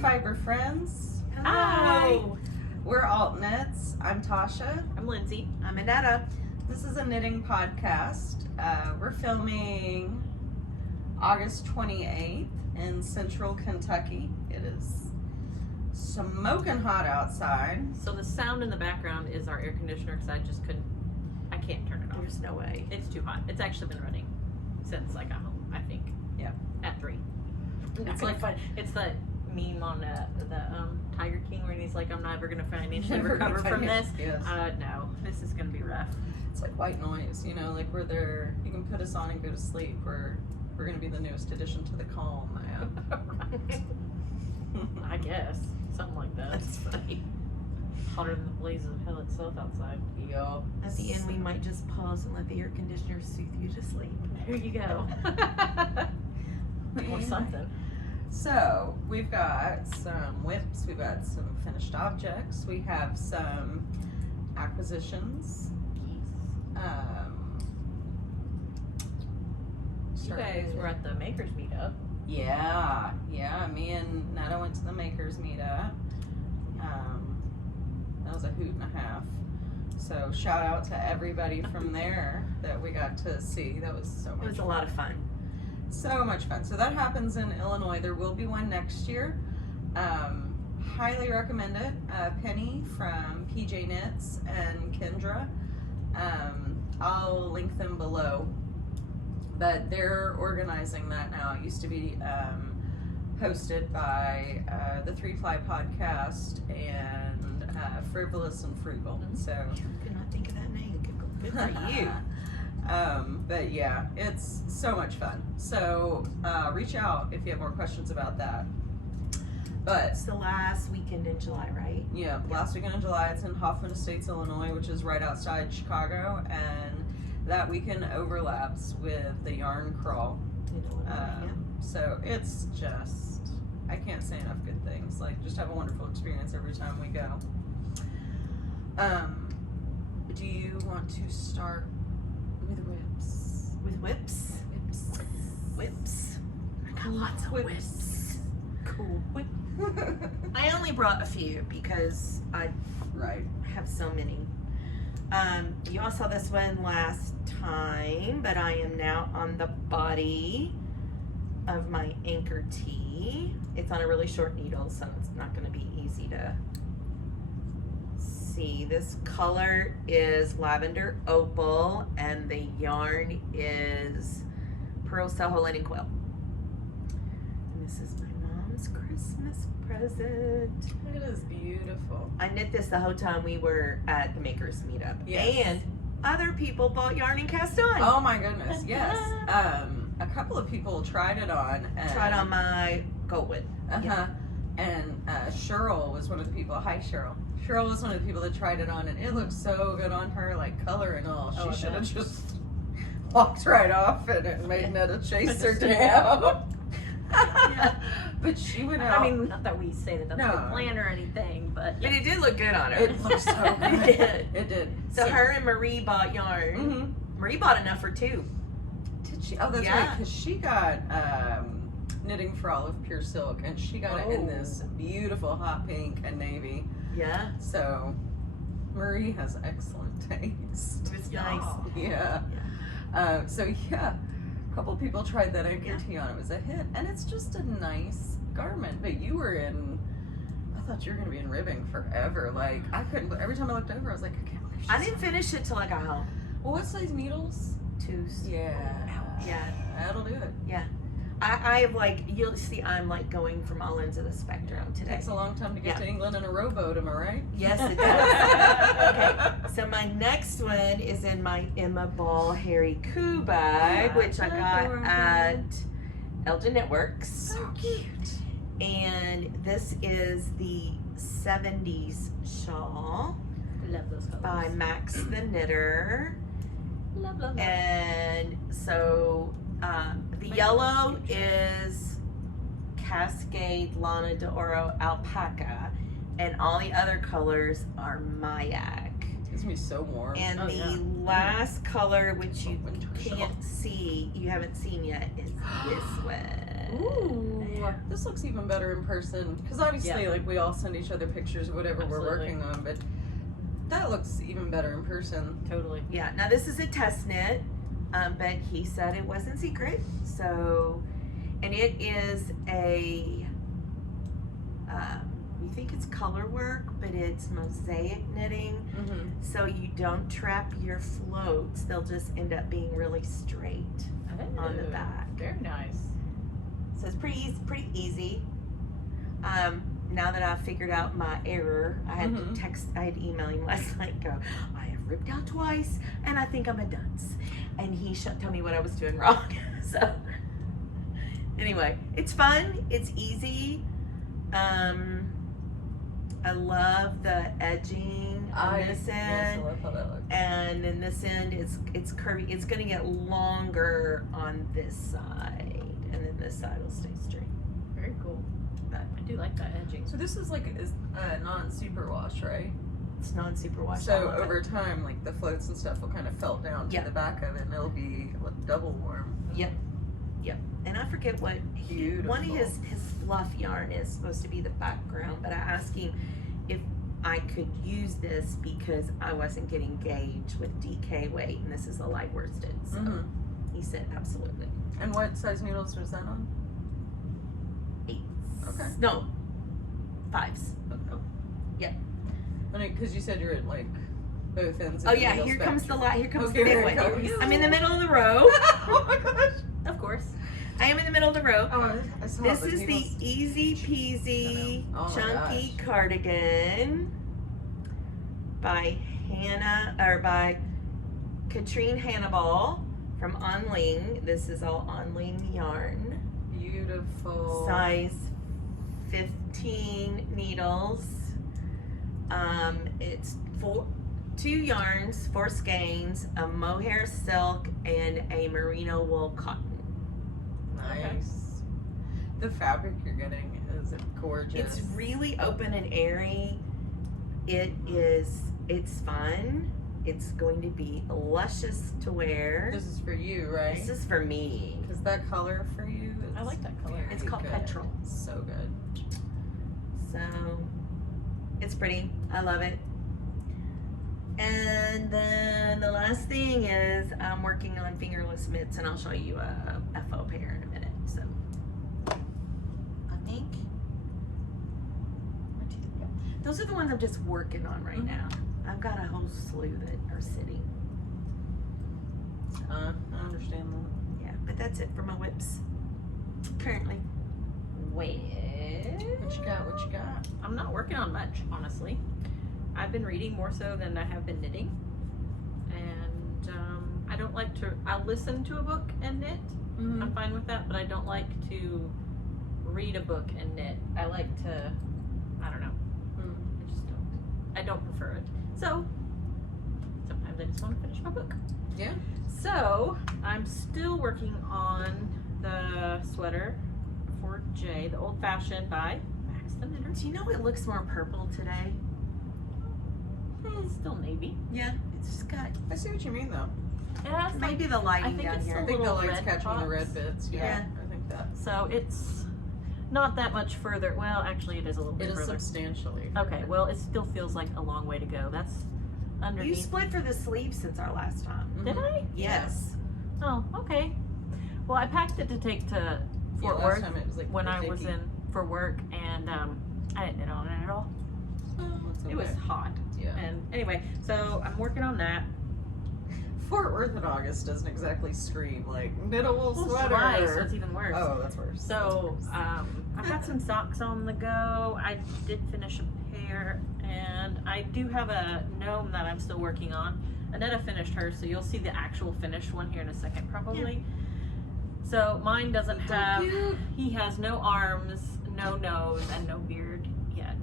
fiber friends. Hi. We're ALTKnits. I'm Tasha. I'm Lindsey. I'm Anita. This is a knitting podcast. We're filming August 28th in Central Kentucky. It is smoking hot outside. So the sound in the background is our air conditioner because I can't turn it off. There's no way. It's too hot. It's actually been running since I got home, I think. Yeah. At 3. It's like fun. It's the meme on the Tiger King where he's like, I'm never going to financially Never recover gonna from this. Yes. No, this is going to be rough. It's like white noise, you know, like you can put us on and go to sleep. We're going to be the newest addition to the Calm app. Right. I guess. Something like that. That's funny. Hotter than the blaze of hell itself outside. Yup. At the end, we might just pause and let the air conditioner soothe you to sleep. There you go. Or something. So, we've got some whips, we've got some finished objects, we have some acquisitions. You guys were at the Makers Meetup. Yeah, me and Netta went to the Makers Meetup. That was a hoot and a half. So shout out to everybody from there that we got to see. That was so much It was a fun. lot of fun. So much fun. So that happens in Illinois. There will be one next year. Highly recommend it. Penny from PJ Knits and Kendra. I'll link them below. But they're organizing that now. It used to be hosted by the Three Fly Podcast and Frivolous and Frugal. So I could not think of that name. Good for you. But yeah, it's so much fun. So reach out if you have more questions about that. But It's the last weekend in July, right? yeah, last weekend in July, it's in Hoffman Estates, Illinois, which is right outside Chicago, and that weekend overlaps with the yarn crawl. In Illinois, So it's just, I can't say enough good things. Like, just have a wonderful experience every time we go. Do you want to start with whips? With whips. Whips. I got lots of whips. Cool. I only brought a few because I Right. have so many. You all saw this one last time, but I am now on the body of my anchor tee. It's on a really short needle, so it's not going to be easy to see. This color is lavender opal, and the yarn is pearl soho linen quill. And this is my mom's Christmas present. It is beautiful. I knit this the whole time we were at the Makers Meetup. Yes. And other people bought yarn and cast on. Oh my goodness, yes. A couple of people tried it on. And, Tried on my Goldwood. Uh-huh. And Cheryl was one of the people. Hi, Cheryl. Cheryl was one of the people that tried it on, and it looked so good on her, like color and all. Oh, I She should have bet. just walked right off and made Netta chase her down. Yeah. But she went out. I mean, not that we say that that's No. a plan or anything, but But it did look good on her. it looked so good. It did. It did. So her and Marie bought yarn. Mm-hmm. Marie bought enough for 2. Did she? Oh, that's Yeah. right. Because she got Knitting for Olive Pure Silk, and she got it in this beautiful hot pink and navy. Yeah. So Marie has excellent taste. It was nice. Yeah. So yeah, a couple people tried that anchor tee on. It was a hit, and it's just a nice garment. But you were in. I thought you were gonna be in ribbing forever. Like I couldn't. Every time I looked over, I was like, I can't believe she's I didn't finish it till I got home. Well, what size needles? 2s. Yeah. Yeah. That'll do it. I have like, you'll see I'm like going from all ends of the spectrum It today. takes a long time to get Yeah. to England in a rowboat, am I right? Yes, it does. Okay, so my next one is in my Emma Ball Harry Koo bag, which I got Adorable. at Elgin Knitworks. So cute. And this is the 70s shawl love those colors. by Max the Knitter. Love. And so the yellow is Cascade Lana de Oro Alpaca, and all the other colors are Mayak. It's gonna be so warm. And Oh, the yeah. last color, which you Winter can't see, you haven't seen yet, is this one. Ooh. This looks even better in person because obviously, Yeah. like we all send each other pictures of whatever we're Absolutely. working on, but that looks even better in person. Totally. Yeah, now this is a test knit, but he said it wasn't secret. So, and it is a, you think it's color work, but it's mosaic knitting. Mm-hmm. So you don't trap your floats. They'll just end up being really straight on the Oh, back. Very nice. So it's pretty easy. Now that I've figured out my error, I had to email him last night and go, I have ripped out twice and I think I'm a dunce. And he told me what I was doing wrong. So anyway, it's fun, it's easy. I love the edging on this Yes, end. I love how that looks. And then this end it's curvy. It's gonna get longer on this side. And then this side will stay straight. Very cool. But I do like that edging. So this is like non-superwash, right? it's non-superwash. I So love it. over time, like the floats and stuff will kind of felt down to Yeah. the back of it, and it'll be double warm. And I forget what one of his Beautiful. fluff yarn is supposed to be the background, but I asked him if I could use this because I wasn't getting gauge with DK weight, and this is a light worsted. So Mhm. he said absolutely. And what size needles was that on? 8s. Okay. No, 5s. Because you said you're at like both ends. Of Oh the yeah, needle here comes the spectrum. light. Here comes Okay, the big there one. it goes. I'm in the middle of the row. Oh my gosh! Of course. I am in the middle of the row. Oh, I saw This the is the needles. easy peasy Oh my chunky gosh. cardigan by Katrine Hannibal from Onling. This is all Onling yarn. Beautiful. Size 15 needles. It's 2 yarns, 4 skeins, a mohair silk, and a merino wool cotton. Nice. The fabric you're getting is gorgeous. It's really open and airy. It's fun. It's going to be luscious to wear. This is for you, right? This is for me. Is that color for you? I like that color. It's called good. petrol. So good. So it's pretty. I love it. And then the last thing is I'm working on fingerless mitts, and I'll show you a faux pair in a minute. So I think those are the ones I'm just working on right now. I've got a whole slew that are sitting. I understand that. Yeah, but that's it for my whips currently. Well, What you got? What you got? I'm not working on much, honestly. I've been reading more so than I have been knitting. And I don't like to, I'll listen to a book and knit. I'm fine with that, but I don't like to read a book and knit. I like to, I don't know. I just don't. I don't prefer it. So, sometimes I just want to finish my book. Yeah. So, I'm still working on the sweater for Jay, the Old Fashioned by Max the Knitter. Do you know it looks more purple today? It's still navy. Yeah, it's just got I see what you mean, though. It has like, maybe the lighting think down it's here. I think the Little light's red catching the pops. red bits. Yeah, Yeah. I think that. so it's not that much further. Well, actually, it is a little It bit is further. substantially. Okay, well, it still feels like a long way to go. That's You underneath. split for the sleeves since our last time. Did I? Yes. Oh, okay. Well, I packed it to take to Fort last Worth time it was like when I was icky. in for work, and I didn't knit on it at all. Oh, it's It was okay. hot. Yeah. And anyway, so I'm working on that. Fort Worth in August doesn't exactly scream like knittable Well, it's sweater. July, so it's even worse. Oh, that's worse. So, That's worse. I've got some socks on the go. I did finish a pair, and I do have a gnome that I'm still working on. Anita finished hers, so you'll see the actual finished one here in a second, probably. So mine doesn't So have. cute. He has no arms, no nose, and no beard yet,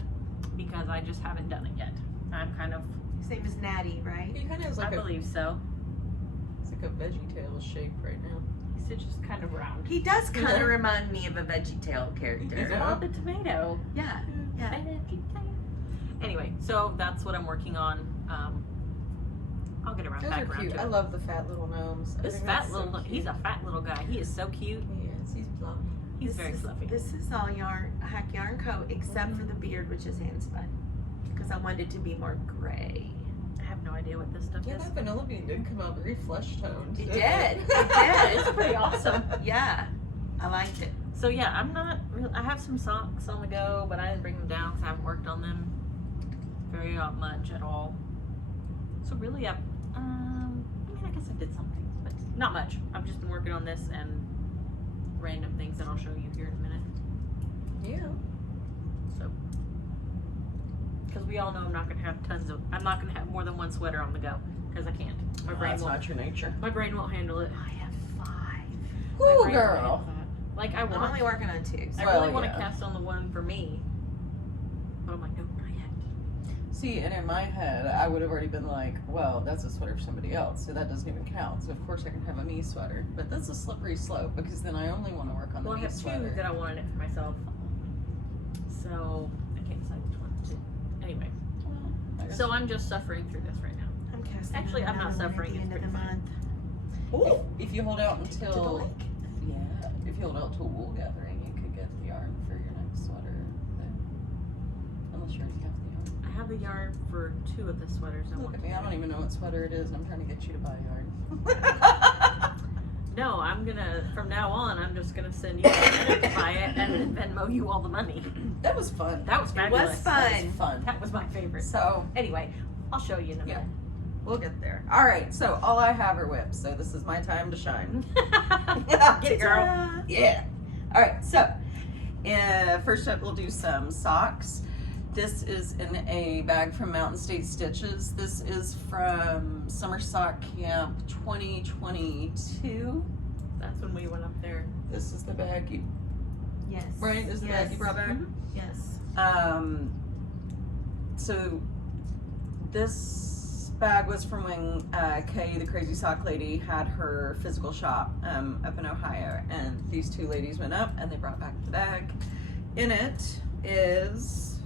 because I just haven't done it yet. I'm kind of. His name is Natty, right? He kind of has I like a, believe so. it's like a VeggieTales shape right now. He's just kind of round. He does kind Yeah. of remind me of a VeggieTale character. Yeah. Oh, the tomato. Yeah. Yeah. Anyway, so that's what I'm working on. I'll get around Those back are around cute. to I it. love the fat little gnomes. I This think fat that's so little, cute. he's a fat little guy. He is so cute. He is. He's plump. He's very fluffy. This is all Hack Yarn Co. except for the beard, which is hand spun, because I wanted it to be more gray. I have no idea what this stuff Yeah, is. that vanilla bean did come out very flesh toned. It did. It did. It's pretty awesome. Yeah, I liked it. So yeah, I'm not real. I have some socks on the go, but I didn't bring them down because I haven't worked on them very much at all. So really, I guess I did something, but not much. I've just been working on this and random things that I'll show you here in a minute. Yeah. So, because we all know I'm not gonna have more than one sweater on the go because I can't. My brain That's won't. not your nature. My brain won't handle it. I have 5. My Ooh, brain won't girl. handle that. Like I I'm want. only working on 2. I Well, really want to yeah. cast on the one for me, but I'm like, no, not yet. See, and in my head, I would have already been like, well, that's a sweater for somebody else, so that doesn't even count. So of course I can have a me sweater, but that's a slippery slope because then I only want to work on the Well, I me have 2 sweater. that I wanted it for myself, so I can't decide which one to do. Anyway, Well, I guess- so I'm just suffering through this right now. I'm casting. Actually, I'm not another one suffering, at the it's end of the pretty month. Ooh, if you hold out To the until lake. if you hold out till wool gathering, you could get the yarn for your next sweater. Then. Unless you already have the yarn. I have the yarn for 2 of the sweaters I Look want at to me, I do. don't even know what sweater it is, and I'm trying to get you to buy yarn. No, I'm gonna, from now on, I'm just gonna send you to buy it and then Venmo you all the money. That was fun. That was fabulous. was That fun. was fun. That was my favorite. So Anyway, I'll show you in a Yeah. minute. we'll get there. All right, so all I have are whips, so this is my time to shine. Get it, girl. Ta-da. Yeah. All right, so first up we'll do some socks. This is in a bag from Mountain State Stitches. This is from Summer Sock Camp 2022. That's when we went up there. This is the bag you, Yes. right? This is the bag you brought back. Mhm. Yes. So this bag was from when Kay, the crazy sock lady, had her physical shop up in Ohio, and these 2 ladies went up and they brought back the bag. In it is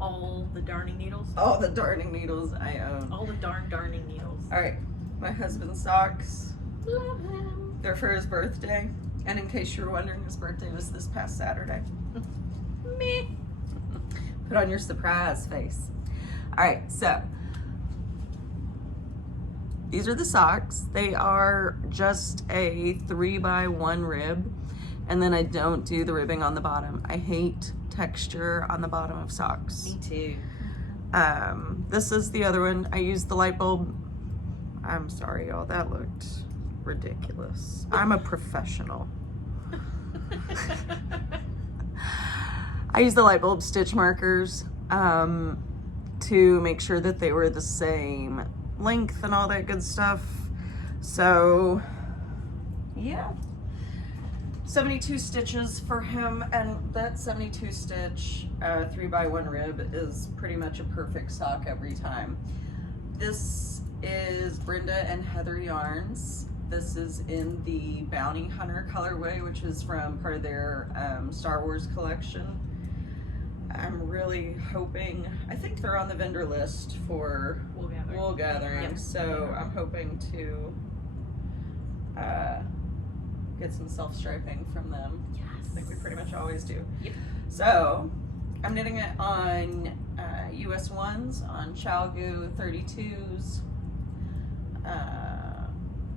All the darning needles. all the darning needles I own. All the darning needles. All right, my husband's socks. Love him. They're for his birthday, and in case you were wondering, his birthday was this past Saturday. Me. Put on your surprise face. All right, so these are the socks. They are just a 3x1 rib, and then I don't do the ribbing on the bottom. I hate texture on the bottom of socks. Me too. This is the other one. I used the light bulb. I'm sorry, y'all. That looked ridiculous. I'm a professional. I used the light bulb stitch markers to make sure that they were the same length and all that good stuff. So, yeah. 72 stitches for him, and that 72 stitch 3x1 rib is pretty much a perfect sock every time. This is Brenda and Heather yarns. This is in the Bounty Hunter colorway, which is from part of their Star Wars collection. I'm really hoping, I think they're on the vendor list for wool gathering, Yep. so I'm hoping to get some self-striping from them. Yes. I think we pretty much always do. Yep. So I'm knitting it on US 1s, on Chalgu 32s.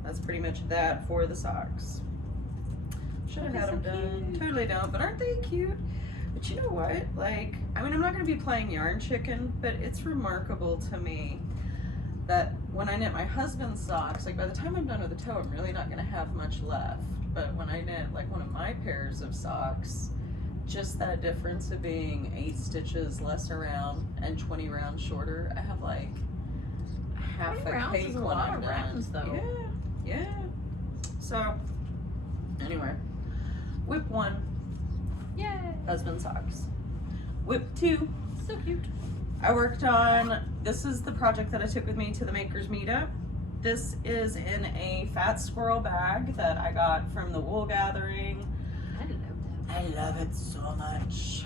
That's pretty much that for the socks. Should have had them done. Totally don't, but aren't they cute? But you know what? Like, I mean, I'm not going to be playing yarn chicken, but it's remarkable to me that when I knit my husband's socks, like by the time I'm done with the toe, I'm really not going to have much left. But when I knit like one of my pairs of socks, just that difference of being 8 stitches less around and 20 rounds shorter, I have like half 20 a rounds cake is a when lot I'm of done. rounds, though. Yeah. So, anyway, whip 1, Yay. husband socks. Whip 2, So cute. I worked on, this is the project that I took with me to the Makers Meetup. This is in a fat squirrel bag that I got from the wool gathering. I love that. I love it so much.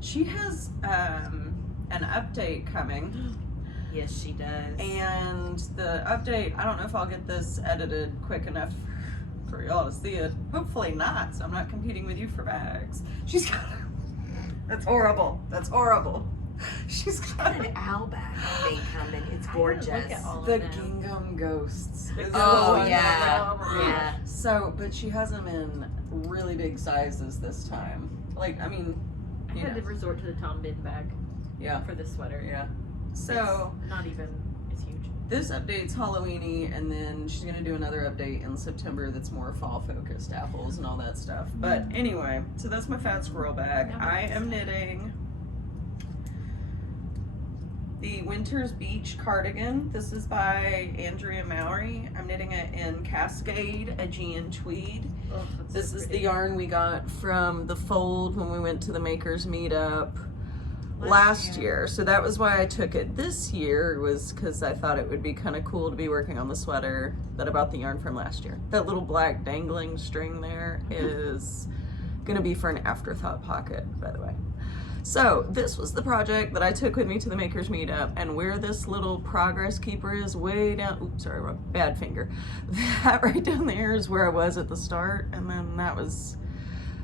She has an update coming, Yes, she does. and the update, I don't know if I'll get this edited quick enough for y'all to see it. Hopefully not, so I'm not competing with you for bags. She's got that's horrible. That's horrible. She's got An owl bag thing coming. It's I gorgeous. didn't look at all of the them. gingham ghosts. is Oh, the one yeah. that- Yeah. So, but she has them in really big sizes this time. Like, I mean, I had to resort to the Tom Bid bag yeah, for this sweater. yeah. So It's not even, it's huge. this update's Halloweeny, and then she's gonna do another update in September that's more fall focused, apples and all that stuff. But anyway, so that's my fat squirrel bag. Nice. I am knitting the Winter's Beach cardigan. This is by Andrea Mowry. I'm knitting it in Cascade Aegean tweed. Oh, that's This so is pretty. the yarn we got from the fold when we went to the makers meetup last year. So that was why I took it this year, was because I thought it would be kind of cool to be working on the sweater that I bought the yarn from last year. That little black dangling string there is gonna be for an afterthought pocket, by the way. So this was the project that I took with me to the makers meetup, and where this little progress keeper is way down, oops, sorry, wrong, bad finger. That right down there is where I was at the start, and then that was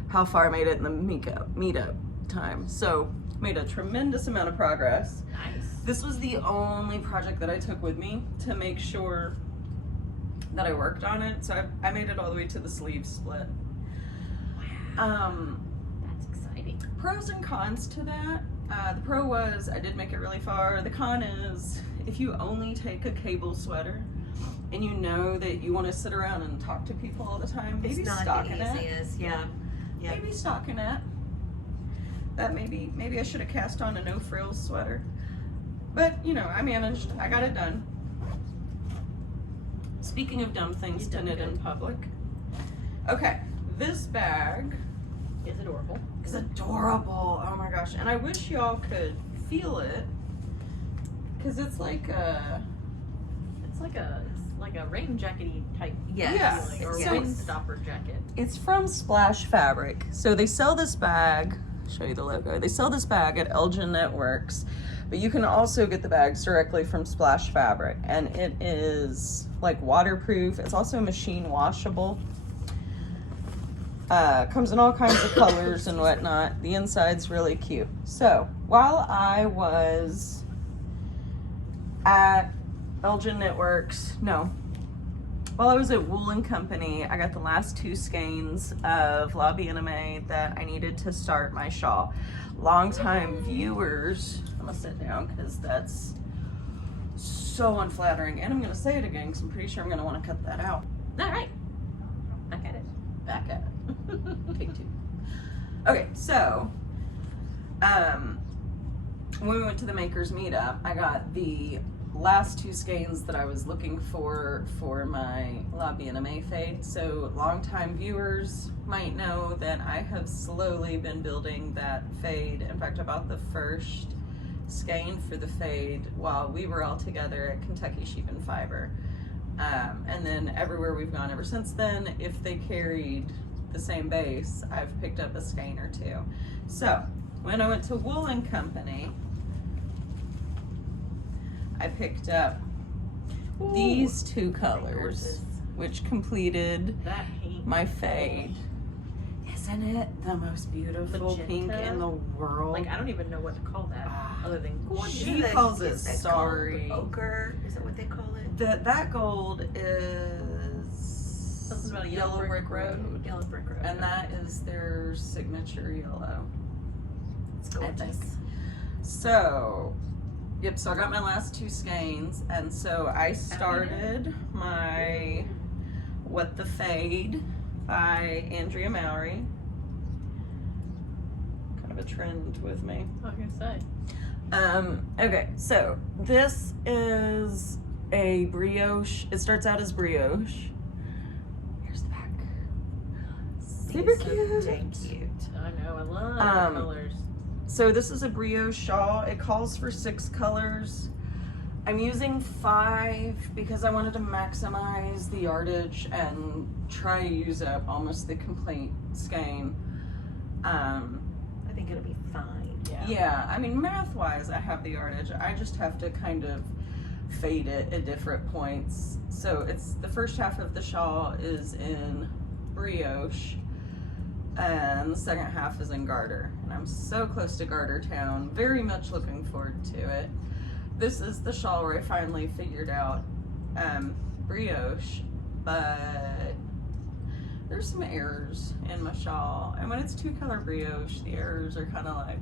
how far I made it in the meetup time. So made a tremendous amount of progress. Nice. This was the only project that I took with me to make sure that I worked on it. So I made it all the way to the sleeve split. That's exciting. Pros and cons to that. The pro was I did make it really far. The con is if you only take a cable sweater and you know that you want to sit around and talk to people all the time, maybe It's not stocking the it. easiest. Yeah. Yeah. Maybe stocking it. That maybe I should have cast on a no frills sweater. But you know, I managed. I got it done. Speaking of dumb things You to done knit in good. public. Okay, this bag Is adorable. is adorable. Oh my gosh. And I wish y'all could feel it. Cause it's like a It's like a rain jackety type Yes. Yeah. feeling, or So- windstopper jacket. it's from Splash Fabric. So they sell this bag, show you the logo. They sell this bag at ALTKnits, but you can also get the bags directly from Splash Fabric, and it is like waterproof. It's also machine washable. Comes in all kinds of colors and whatnot. The inside's really cute. So while I was at while I was at Wool and Company, I got the last 2 skeins of La Bien-Aimée that I needed to start my shawl. Longtime viewers, I'm gonna sit down because that's so unflattering, and I'm gonna say it again because I'm pretty sure I'm gonna want to cut that out. All right. Back at it. Back at it. Take 2. Okay, so when we went to the makers meetup, I got the last 2 skeins that I was looking for my La Bien-Aimée fade. So longtime viewers might know that I have slowly been building that fade. In fact, I bought the first skein for the fade while we were all together at Kentucky Sheep and Fiber. And then everywhere we've gone ever since then, if they carried the same base, I've picked up a skein or 2. So when I went to Wool and Company, I picked up these 2 colors, Gorgeous. which completed That pink. my fade. Isn't it the most beautiful pink Magenta. in the world? Like, I don't even know what to call that other than gorgeous. She calls it starry. Ochre, is that what they call it? That gold is Something about a yellow brick road. Yellow brick road. and that is their signature yellow. It's I think. gorgeous. So, yep, so I got my last 2 skeins, and so I started my What the Fade by Andrea Mowry. Kind of a trend with me. I was gonna say. Okay, so this is a brioche. It starts out as brioche. Here's the back. Super These are cute. dang cute. I know. I love the colors. So this is a brioche shawl. It calls for 6 colors. I'm using 5 because I wanted to maximize the yardage and try to use up almost the complete skein. I think it'll be fine. Yeah, I mean, math-wise, I have the yardage. I just have to kind of fade it at different points. So it's the first half of the shawl is in brioche and the second half is in garter. And I'm so close to Garter Town, very much looking forward to it. This is the shawl where I finally figured out brioche, but there's some errors in my shawl. And when it's 2-color brioche, the errors are kind of like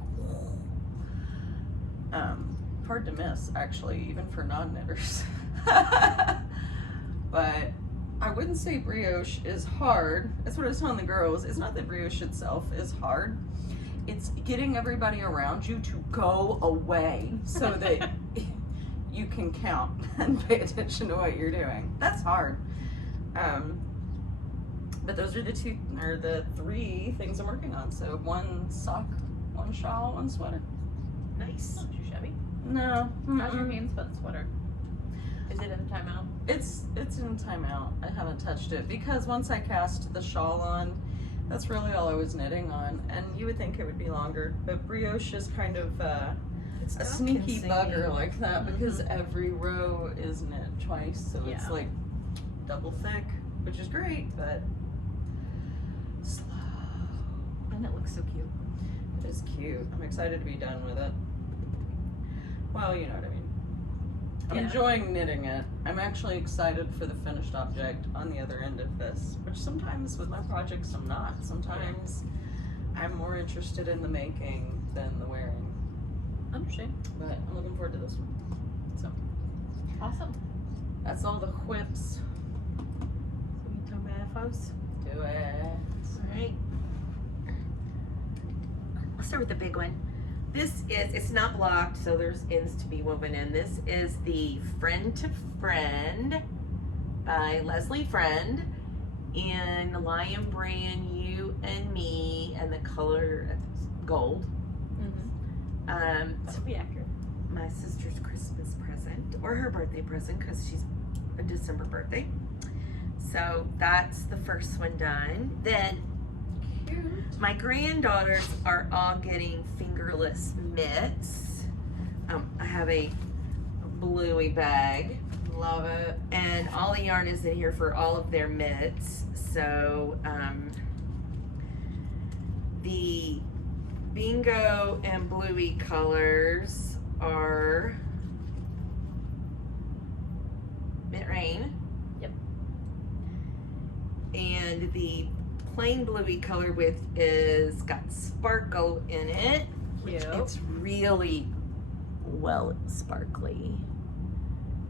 hard to miss, actually, even for non-knitters. But I wouldn't say brioche is hard. That's what I was telling the girls. It's not that brioche itself is hard. It's getting everybody around you to go away so that you can count and pay attention to what you're doing. That's hard. But those are the 3 things I'm working on. So 1 sock, 1 shawl, 1 sweater. Nice. Not too shabby. No. How's your hand spun sweater? Is it in timeout? It's in timeout. I haven't touched it because once I cast the shawl on, that's really all I was knitting on. And you would think it would be longer, but brioche is kind of a sneaky bugger like that because every row is knit twice, so it's like double thick, which is great, but slow. And it looks so cute. It is cute. I'm excited to be done with it. Well, you know what I mean. I'm enjoying knitting it. I'm actually excited for the finished object on the other end of this, which sometimes with my projects I'm not. Sometimes I'm more interested in the making than the wearing. Understand. But I'm looking forward to this one. So Awesome. that's all the whips. So we talk about FOs? Do it. Alright. I'll start with the big one. This is, it's not blocked, so there's ends to be woven in. This is the Friend to Friend by Leslie Friend in Lion Brand You and Me, and the color gold. That would be accurate. My sister's Christmas present, or her birthday present, because she's a December birthday. So that's the first one done. Then Cute. my granddaughters are all getting fingerless mitts. I have a bluey bag. Love it. And all the yarn is in here for all of their mitts. So the Bingo and Bluey colors are Mint Rain. Yep. And the plain Bluey color with is got sparkle in it. Cute. It's really well sparkly.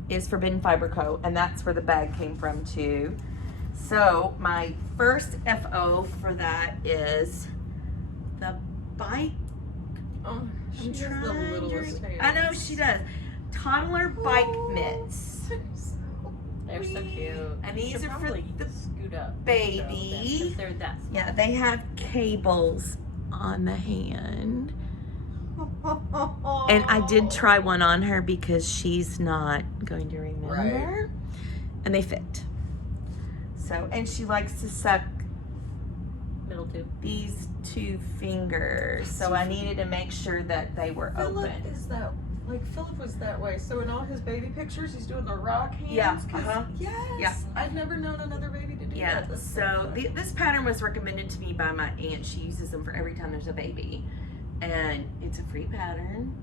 Is Forbidden Fiber Co. And that's where the bag came from too. So my first FO for that is the bike. Oh, she I'm has the trying littlest to- hands. I know she does. Toddler bike mitts. They're so cute. And You these should are for probably the scoot up. baby. Because they're that small. Yeah, they have cables on the hand. And I did try one on her because she's not going to remember. Right. And they fit. So, and she likes to suck Middle two. these 2 fingers. So I needed to make sure that they were Philip open. is that, like Philip was that way. So in all his baby pictures, he's doing the rock hands. Yeah, 'cause- uh-huh. Yes. Yeah. I've never known another baby to do Yeah, that. That's so fun. this pattern was recommended to me by my aunt. She uses them for every time there's a baby. And it's a free pattern.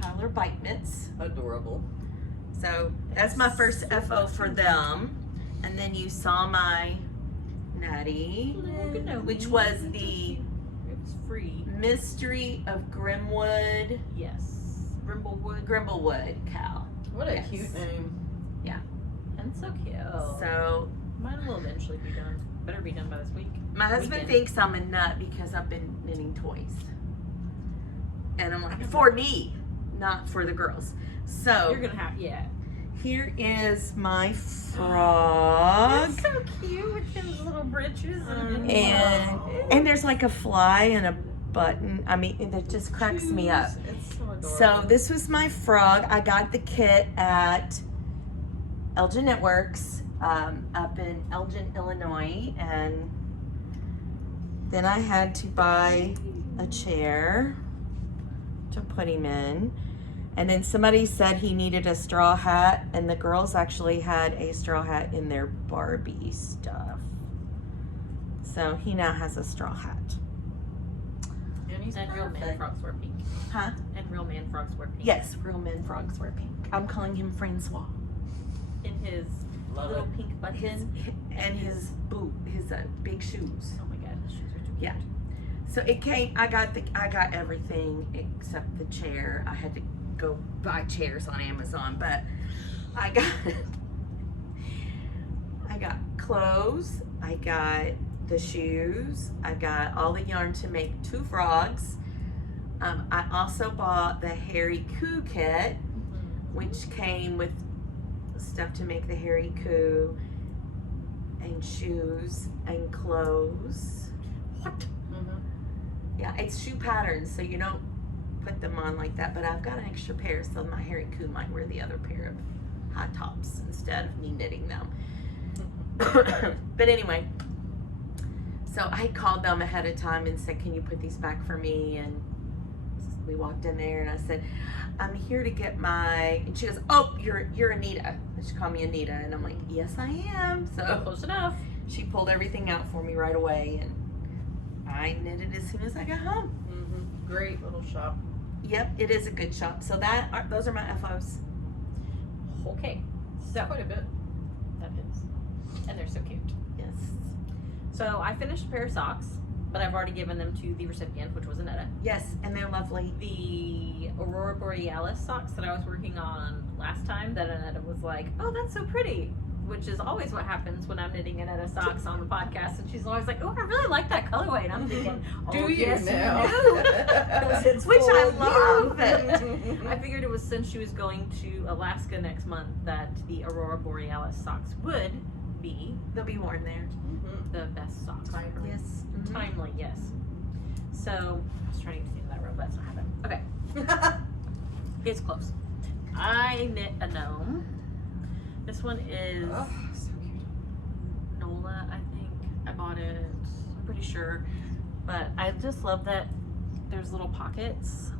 Toddler bike mitts. Adorable. So that's my first FO for them. And then you saw my Natty, which was the It was free. Mystery of Grimwood, Yes. Rimblewood. Grimblewood cow. What a Yes. cute name. And so cute. So Mine will eventually be done. Better be done by this week. my husband Weekend. thinks I'm a nut because I've been knitting toys. And I'm like, for me, not for the girls. So You're gonna have, here is my frog. That's so cute with his little britches And there's like a fly and a button. I mean, it just cracks me up. It's so adorable. So this was my frog. I got the kit at Elgin Knitworks up in Elgin, Illinois, and then I had to buy a chair to put him in. And then somebody said he needed a straw hat, and the girls actually had a straw hat in their Barbie stuff. So he now has a straw hat. And he's And real man perfect. frogs wear pink. Huh? And real man frogs wear pink. Yes, real men frogs wear pink. I'm calling him Francois. In his Love little it. pink button. And his big shoes. Oh my god, the shoes are too cute. Yeah. So it came. I got everything except the chair. I had to go buy chairs on Amazon, but I got clothes. I got the shoes. I got all the yarn to make 2 frogs. I also bought the Harry Coo kit, which came with stuff to make the Harry Coo, and shoes and clothes. What? Yeah, it's shoe patterns, so you don't put them on like that. But I've got an extra pair, so my Harry Coo might wear the other pair of high tops instead of me knitting them. But anyway, so I called them ahead of time and said, "Can you put these back for me?" And we walked in there, and I said, "I'm here to get my," and she goes, "Oh, you're Anita." And she called me Anita, and I'm like, "Yes, I am." So Close enough. she pulled everything out for me right away, and I knitted as soon as I got home. Great little shop. Yep, it is a good shop. So those are my FOs. Okay. So Quite a bit. that is. And they're so cute. Yes. So I finished a pair of socks, but I've already given them to the recipient, which was Anita. Yes, and they're lovely. The Aurora Borealis socks that I was working on last time, that Anita was like, "Oh, that's so pretty," which is always what happens when I'm knitting Anita socks on the podcast, and she's always like, "Oh, I really like that colorway," and I'm thinking, "Oh, Do you yes, now?" you do." 'Cause it's Which for I you. love. I figured it was, since she was going to Alaska next month, that the Aurora Borealis socks would be They'll be worn there. the best socks for her. Yes. Timely, yes. So I was trying to get into that row, but that's not happening. Okay, it's close. I knit a gnome. This one is Oh, so cute. Nola, I think. I bought it, I'm pretty sure. But I just love that there's little pockets.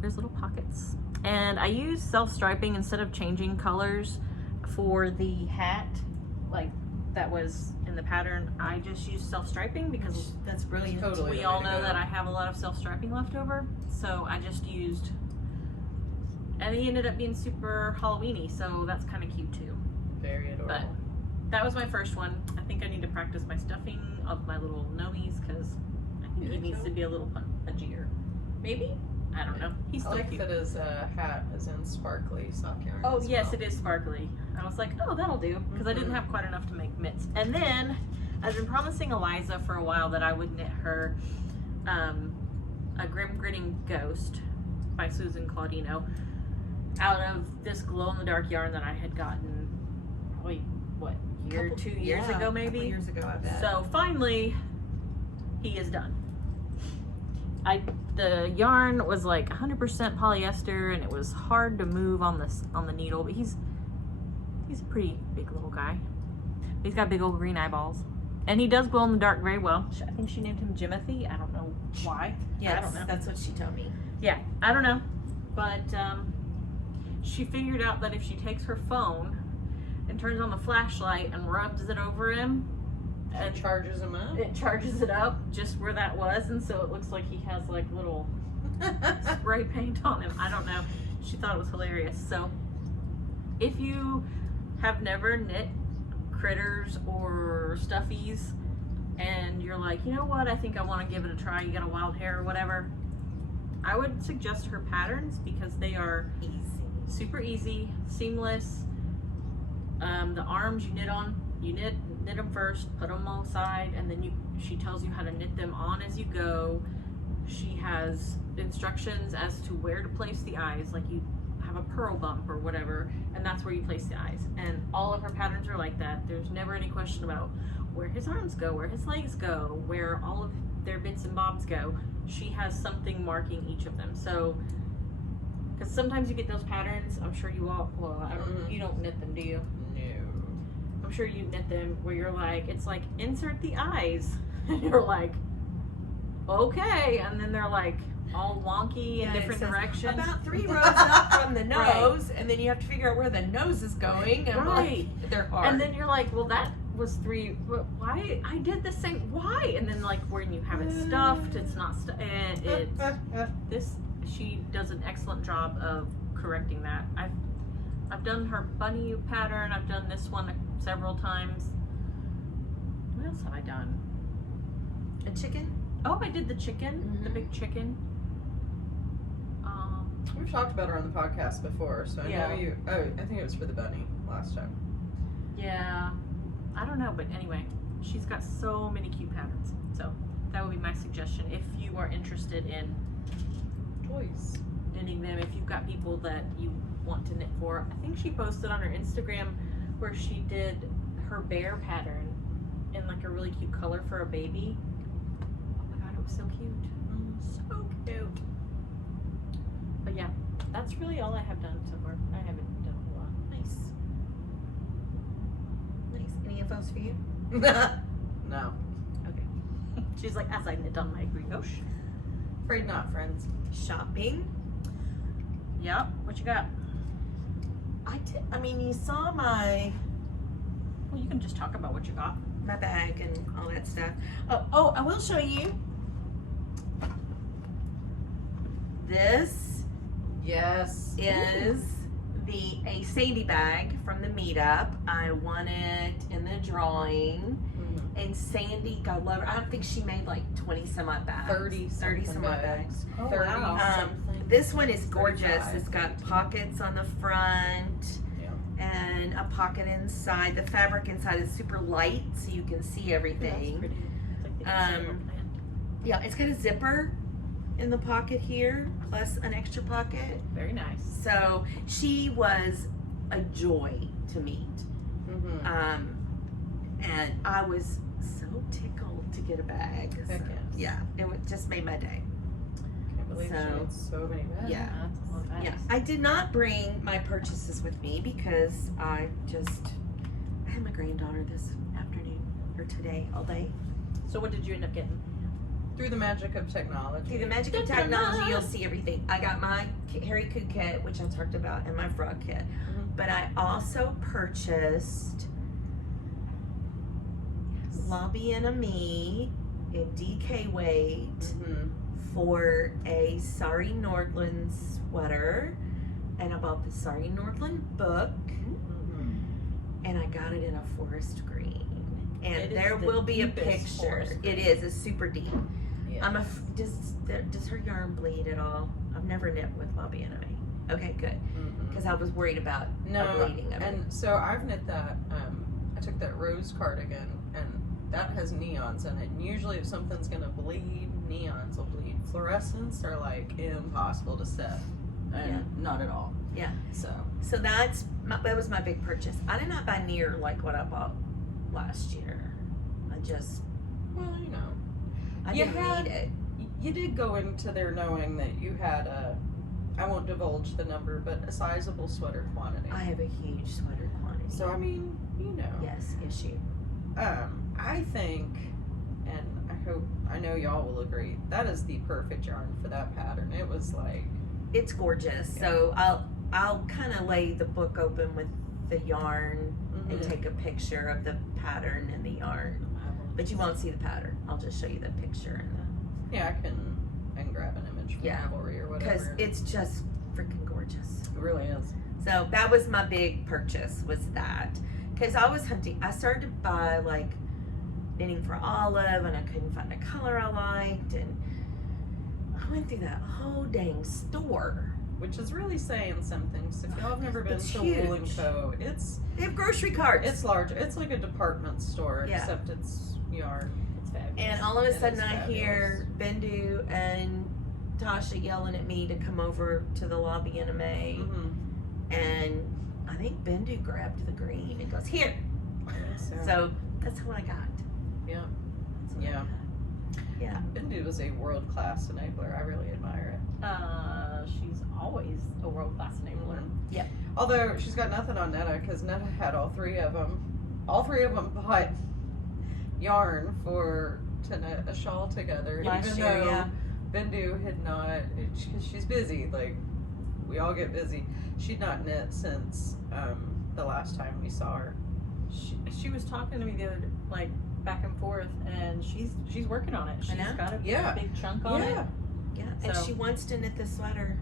There's little pockets. And I use self-striping instead of changing colors for the hat. Like, that was in the pattern. I just use self-striping because That's brilliant. Totally. we the all way to know go. that I have a lot of self-striping left over. So I just used, and he ended up being super Halloween-y, so that's kind of cute too. Very adorable. But that was my first one. I think I need to practice my stuffing of my little gnomies because I think You he think needs so? to be a little punchier. Maybe? I don't know. He's I still like cute. that his hat is in sparkly sock yarn. Oh, as yes, well. it is sparkly. I was like, oh, that'll do, because I didn't have quite enough to make mitts. And then I've been promising Eliza for a while that I would knit her a Grim Gritting Ghost by Susan Claudino out of this glow-in-the-dark yarn that I had gotten probably, what, year, 2 years ago A couple maybe? years ago, I bet. So finally, he is done. The yarn was like 100% polyester, and it was hard to move on the needle. But he's a pretty big little guy. He's got big old green eyeballs, and he does glow in the dark very well. I think she named him Jimothy. I don't know why. Yes, I don't know. that's what she told me. Yeah, I don't know, but she figured out that if she takes her phone and turns on the flashlight and rubs it over him, And charges him up. it charges it up just where that was, and so it looks like he has like little spray paint on him. I don't know. She thought it was hilarious. So if you have never knit critters or stuffies and you're like, you know what, I think I want to give it a try, you got a wild hair or whatever, I would suggest her patterns because they are Easy. super easy, seamless. The arms you knit them first, put them on the side, and then she tells you how to knit them on as you go. She has instructions as to where to place the eyes, like you have a pearl bump or whatever, and that's where you place the eyes. And all of her patterns are like that. There's never any question about where his arms go, where his legs go, where all of their bits and bobs go. She has something marking each of them. So, because sometimes you get those patterns, I'm sure you all, well, you don't knit them, do you? No. I'm sure you knit them where you're like, it's like, insert the eyes. And you're like, okay. And then they're like all wonky in Yeah, it different says directions. About 3 rows up from the Right. nose, and then you have to figure out where the nose is going. And Right. they're hard. And then you're like, well, that was 3. Why? I did the same. Why? And then like when you have it stuffed, it's not she does an excellent job of correcting that. I've done her bunny pattern. I've done this one several times. What else have I done? a chicken. Oh, I did the chicken, the Mhm. big chicken. We've talked about her on the podcast before, so I Yeah. know you. Oh, I think it was for the bunny last time. Yeah, I don't know, but anyway, she's got so many cute patterns. So that would be my suggestion if you are interested in Toys. knitting them. If you've got people that you want to knit for, I think she posted on her Instagram where she did her bear pattern in like a really cute color for a baby. Oh my god, it was so cute. So cute. But yeah, that's really all I have done so far. I haven't done a whole lot. Nice. Nice. Any of those for you? No. Okay. She's like, as I knit on my brioche. Afraid not, friends. Shopping. Yep. What you got? I mean, you saw my Well, you can just talk about what you got. bag and all that stuff. Oh, I will show you. This Yes. is a Sadie bag from the meetup. I won it in the drawing. Mhm. And Sandy, God love her. I don't think she made like 20 some odd bags. 30 some something odd bags. Oh, 30 wow. something. This one is gorgeous. 35, It's got 32. pockets on the front and a pocket inside. The fabric inside is super light, so you can see That's everything. pretty. It's like the inside of a plant. Yeah, it's got a zipper in the pocket here, plus an extra pocket. Very nice. So she was a joy to meet. Mm-hmm. And I was so tickled to get a bag. Heck So, yes. yeah, just made my day. Can't believe she So- made so many bags. Yeah. That's a lot of bags. Yeah, I did not bring my purchases with me because I had my granddaughter this afternoon or today all day. So what did you end up getting? Through the magic of technology. Through the magic of Da-da-da. technology, you'll see everything. I got my Harry Coo kit, which I talked about, and my frog kit. Mhm. But I also purchased Lobby and a Me in DK weight Mhm. for a Sari Nordland sweater. And I bought the Sari Nordland book. Mhm. And I got it in a forest green. And It is there the will be a deepest picture. forest It green. is. It's super deep. Yeah. Does her yarn bleed at all? I've never knit with Lobby and Me. Okay, good. Mhm. Because I was worried about a No, bleeding of it. and so I've knit that. I took that rose cardigan, and that has neons in it. And usually, if something's gonna bleed, neons will bleed. Fluorescents are like impossible to set, and Yeah. not at all. Yeah. So So that was my big purchase. I did not buy near like what I bought last year. well, you know, I You didn't had- need it. you did go into there knowing that you had a. I won't divulge the number, but a sizable sweater quantity. I have a huge sweater quantity. So I mean, you know. yes, issue. I think, and I know y'all will agree, that is the perfect yarn for that pattern. It was like, It's gorgeous. Yeah. So I'll kind of lay the book open with the yarn and mhm. take a picture of the pattern and the yarn. But you won't see the pattern. I'll just show you the picture and Yeah, I can grab an image from Yeah. Ravelry or because whatever. it's just freaking gorgeous. It really is. So that was my big purchase, was that. Because I was hunting. I started to buy like knitting for Olive, and I couldn't find a color I liked, and I went through that whole dang store. Which is really saying something. So if y'all have never been It's to huge. Wool & Co., They have grocery carts. it's large. It's like a department store, Yeah. except it's yarn. It's fabulous. And all of a It sudden is I hear Bendu and Tasha yelling at me to come over to the lobby in a May. Mm-hmm. And I think Bendu grabbed the green and goes, here. So that's what I got. Yeah. That's what I Yeah. got. Yeah. Bindu was a world-class enabler. I really admire it. She's always a world-class enabler. Yep. Although she's got nothing on Netta because Netta had all three of them. All three of them bought yarn to knit a shawl together. Last even year, though yeah. Bindu had not, because she's busy, like, we all get busy. She'd not knit since the last time we saw her. She was talking to me the other day, like, back and forth, and she's working on it. She's got a big chunk on it. Yeah, and So- she wants to knit the sweater.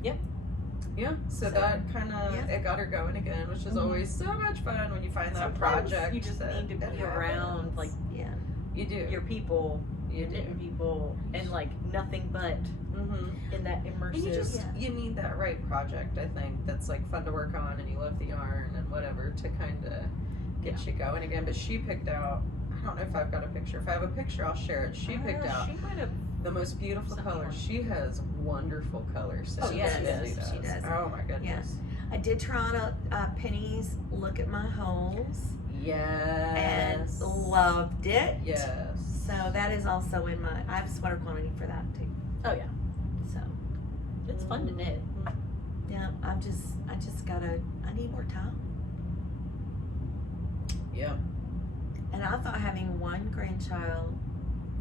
Yeah, so that kind of, it got her going again, which is always so much fun when you find that Sometimes project. you just that need to be happens. around, like, You do. your people, You your knitting people, and, like, nothing but Mm-hmm. in that immersive. And you just, you need that right project, I think, that's, like, fun to work on, and you love the yarn and whatever to kind of get you going again. But she picked out, I don't know if I've got a picture. If I have a picture, I'll share it. She picked out She might have. the most beautiful Something colors. more. She has wonderful colors. She does. She She does. Oh my goodness. I did try on Penny's Look at My Holes Yes. and loved it. Yes. So that is also in my, I have sweater quantity for that too. Oh yeah, So it's fun to knit. yeah, I just gotta, I need more time. Yeah. And I thought having one grandchild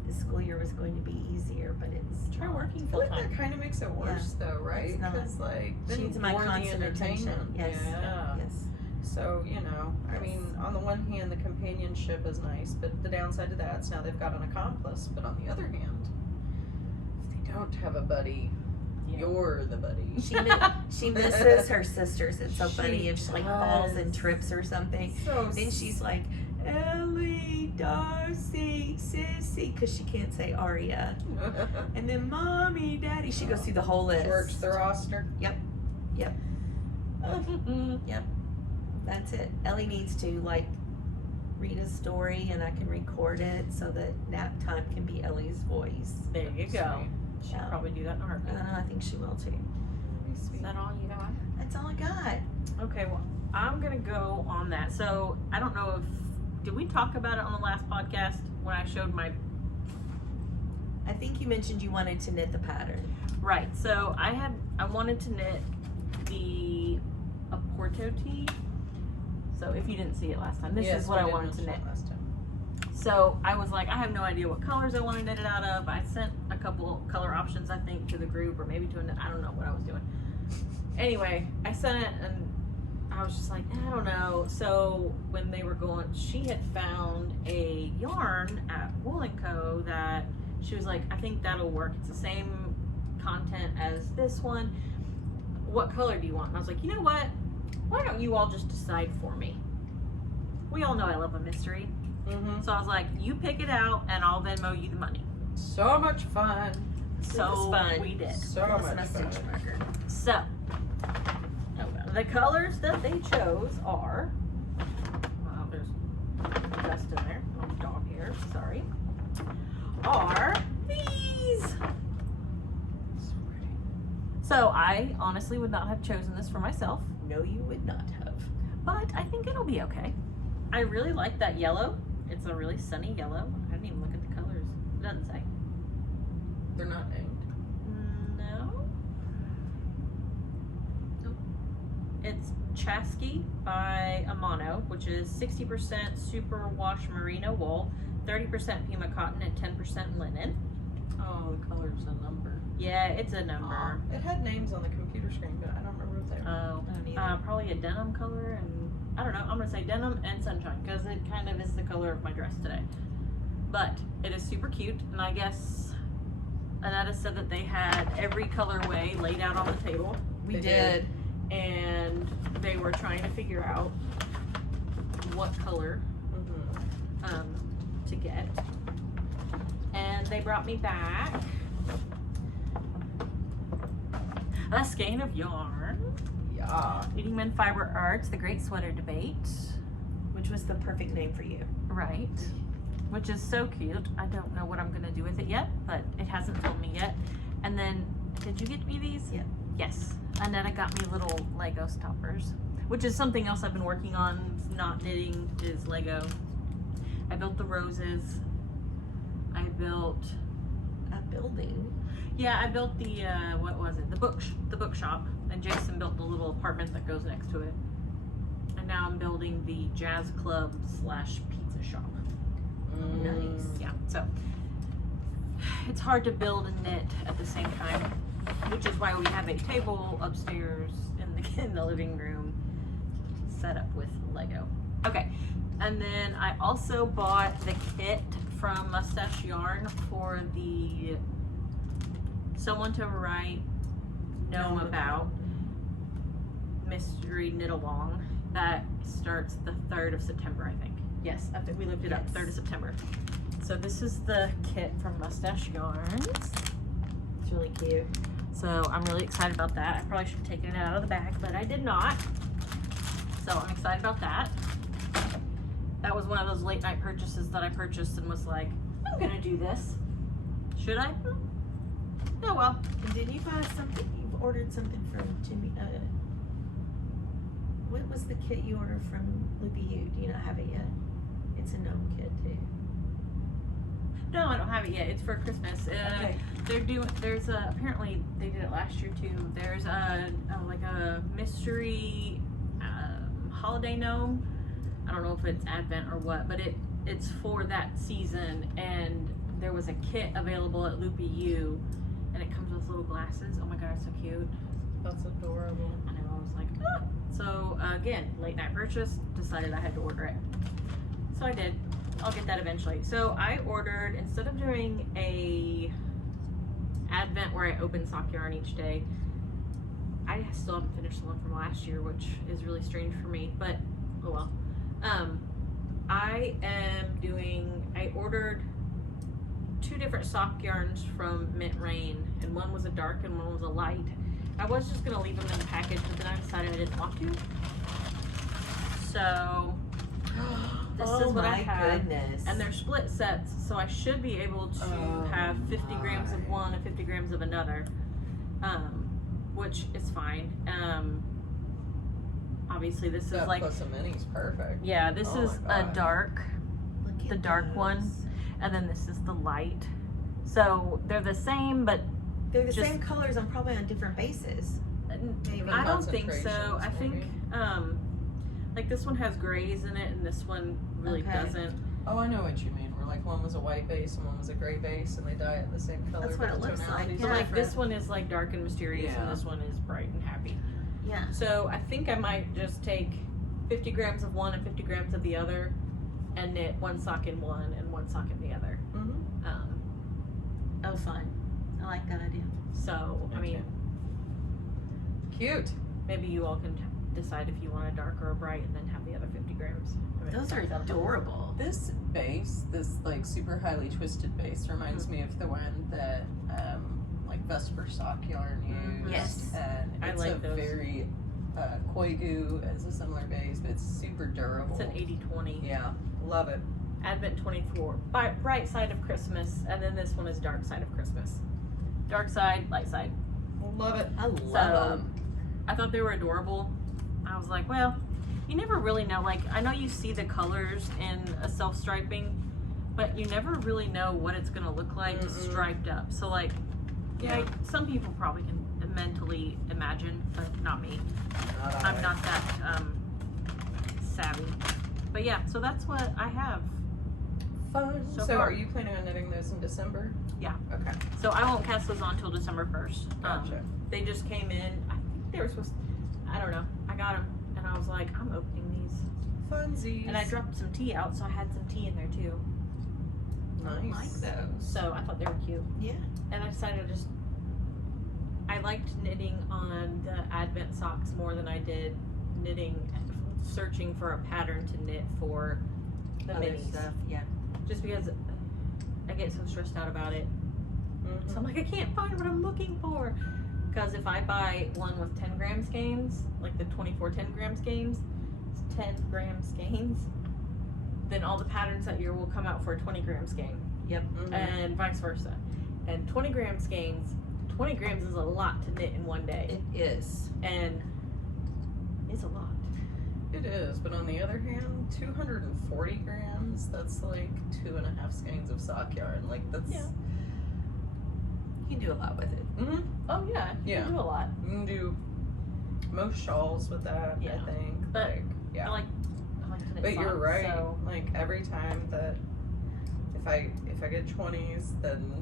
this school year was going to be easier, but it's Try not. working I feel full like time. that kind of makes it worse though, right? It's not. Because like then She needs my more the constant attention. entertainment. Yes. Yeah. Yes. So, you know, I Yes. mean, on the one hand, the companionship is nice, but the downside to that is now they've got an accomplice. But on the other hand, if they don't have a buddy, Yeah. you're the buddy. She misses her sisters. It's so She funny if she like falls and does. trips or something. So Then she's like, Ellie, Darcy, Sissy, because she can't say Aria. And then Mommy, Daddy. She goes through the whole list. works the roster. That's it. Ellie needs to like read a story and I can record it so that nap time can be Ellie's voice. There you go. She'll Yeah. probably do that in a heartbeat. I think she will too. Is that all you got? That's all I got. Okay, well, I'm gonna go on that. So I don't know if did we talk about it on the last podcast when I showed my I think you mentioned you wanted to knit the pattern. right. So I wanted to knit the Porto tee. So if you didn't see it last time, this Yes, is what we I did wanted to mention knit. it last time. So I was like, I have no idea what colors I want to knit it out of. I sent a couple color options, I think, to the group or maybe to I don't know what I was doing. Anyway, I sent it and I was just like, I don't know. So when they were going, she had found a yarn at Wool & Co. that she was like, I think that'll work. It's the same content as this one. What color do you want? And I was like, you know what? Why don't you all just decide for me? We all know I love a mystery. Mm-hmm. So I was like, you pick it out and I'll Venmo you the money. So much fun. So fun. we did. So Plus much my fun. stitch marker. So the colors that they chose are, there's dust in there, dog hair, sorry, are these. So I honestly would not have chosen this for myself, No, you would not have. but I think it'll be okay. I really like that yellow. It's a really sunny yellow. I didn't even look at the colors. It doesn't say. They're not named. No. Nope. It's Chasky by Amano, which is 60% superwash merino wool, 30% Pima cotton, and 10% linen. Oh, the color's a number. Yeah, it's a number. It had names on the computer screen, but I don't remember what they were. Oh, I don't either. probably a denim color, and I don't know. I'm gonna say denim and sunshine because it kind of is the color of my dress today. But it is super cute, and I guess Anita said that they had every colorway laid out on the table. We They did. And they were trying to figure out what color Mm-hmm. to get. And they brought me back a skein of yarn. Yeah. Leading Men Fiber Arts, The Great Sweater Debate. Which was the perfect name for you. Right. Which is so cute. I don't know what I'm gonna do with it yet, but it hasn't told me yet. And then, did you get me these? Yeah. Yes. Annetta got me little Lego stoppers, which is something else I've been working on, not knitting, is Lego. I built the roses. I built, A building. yeah, I built the, what was it? The bookshop. And Jason built the little apartment that goes next to it. And now I'm building the jazz club / pizza shop. Nice. Yeah, so it's hard to build and knit at the same time, which is why we have a table upstairs in the living room set up with Lego. Okay, and then I also bought the kit from Mustache Yarn for the Someone to Write Know About Mystery Knit Along that starts the 3rd of September, I think. Yes, I think we looked it up, 3rd of September. So this is the kit from Mustache Yarns. It's really cute. So I'm really excited about that. I probably should have taken it out of the bag, but I did not. So I'm excited about that. That was one of those late night purchases that I purchased and was like, I'm gonna do this. Should I? Oh well. And did you buy something? You ordered something from Jimmy. What was the kit you ordered from Loopy U? Do you not have it yet? It's a gnome kit too. No, I don't have it yet. It's for Christmas. Okay. They're doing. There's a. Apparently they did it last year too. There's like a mystery holiday gnome. I don't know if it's Advent or what, but it's for that season. And there was a kit available at Loopy U, and it comes with little glasses. Oh my god, it's so cute. That's adorable. I know. I was like, ah. So again, late night purchase. Decided I had to order it. So I did. I'll get that eventually. So I ordered, instead of doing a Advent where I open sock yarn each day, I still haven't finished the one from last year, which is really strange for me, but oh well. I ordered 2 different sock yarns from Mint Rain, and one was a dark and one was a light. I was just gonna leave them in the package, but then I decided I didn't want to. So this is what I have. Goodness. And they're split sets, so I should be able to have 50 grams of one and 50 grams of another, which is fine. Obviously this is like plus a mini's perfect. Yeah, this Oh is my a gosh. dark, Look at the dark those. one, and then this is the light. So they're the same, but They're the just- same colors on probably on different bases. Even I don't think so. concentrations, I think maybe. like this one has grays in it, and this one really Okay. doesn't. Oh, I know what you mean. Where like one was a white base and one was a gray base, and they dye it the same color. That's what but it the looks like, tonality's But yeah. like this different. one is like dark and mysterious, and Yeah. this one is bright and happy. Yeah. So I think I might just take 50 grams of one and 50 grams of the other, and knit one sock in one and one sock in the other. Mhm. Oh, fun. I like that idea. So I mean, Cute. maybe you all can decide if you want a dark or a bright, and then have the other 50 grams. I mean, Those are is that a- adorable. This base, this like super highly twisted base, reminds me of the one that like Vesper sock yarn used. Yes. And I it's like a those. very Koigu as a similar base, but it's super durable. It's an 80-20. Yeah, love it. Advent 24. Bright side of Christmas, and then this one is dark side of Christmas. Dark side, light side. Love it. I love So- them. I thought they were adorable. I was like, well, you never really know. Like, I know you see the colors in a self-striping, but you never really know what it's gonna look like Mm-mm. striped up. So like, yeah, some people probably can mentally imagine, but not me. I'm not that savvy. But yeah, so that's what I have. fun. so So, far. are you planning on knitting those in December? Yeah. Okay. So I won't cast those on until December 1st. Gotcha. They just came in. I think they were supposed to, I don't know. I got them, and I was like, I'm opening these. Funsies. And I dropped some tea out, so I had some tea in there too. Nice. I like those. So I thought they were cute. Yeah. And I decided to just, I liked knitting on the Advent socks more than I did searching for a pattern to knit for the Other minis. stuff. Yeah. Just because I get so stressed out about it. Mhm. So I'm like, I can't find what I'm looking for. Because if I buy one with 10 gram skeins, like the 24 10 gram skeins, 10 gram skeins, then all the patterns that year will come out for a 20 gram skein, Mhm. and vice versa. And 20 gram skeins, 20 grams is a lot to knit in one day, It is. and it's a lot. It is, but on the other hand, 240 grams, that's like 2.5 skeins of sock yarn. Like, that's. Yeah. You can do a lot with it. Mhm. Oh yeah, you Yeah. can do a lot. You can do most shawls with that, Yeah. I think. But like, yeah. I like to knit But you're socks, right. So Like every time that if I get 20s, then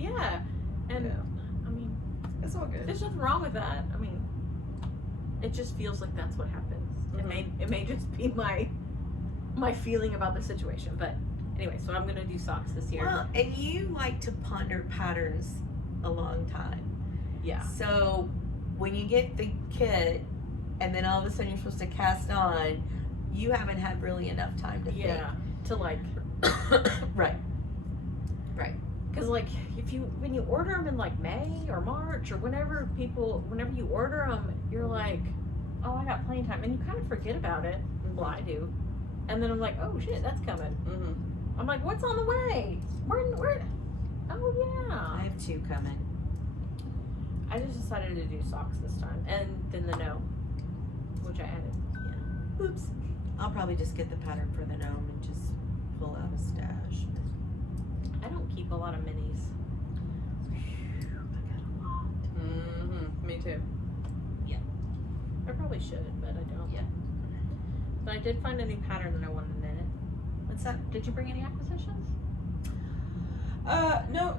Yeah. And Yeah. I mean, It's all good. there's nothing wrong with that. I mean, it just feels like that's what happens. Mhm. It may just be my feeling about the situation. But anyway, so I'm gonna do socks this year. Well, and you like to ponder patterns a long time. Yeah. So when you get the kit and then all of a sudden you're supposed to cast on, you haven't had really enough time to Yeah. To like, think. Right. because like when you order them in like May or March or whenever you order them, you're like, oh, I got plenty of time, and you kind of forget about it. Well, I do, and then I'm like, oh shit, that's coming. Mm-hmm. I'm like, what's on the way? Where? Oh yeah. I have 2 coming. I just decided to do socks this time, and then the gnome, which I added. Yeah. Oops. I'll probably just get the pattern for the gnome and just pull out a stash. I don't keep a lot of minis. I got a lot. Mm-hmm. Me too. I probably should, but I don't. Yeah. But I did find a new pattern that I wanted to knit. What's that? Did you bring any acquisitions? No.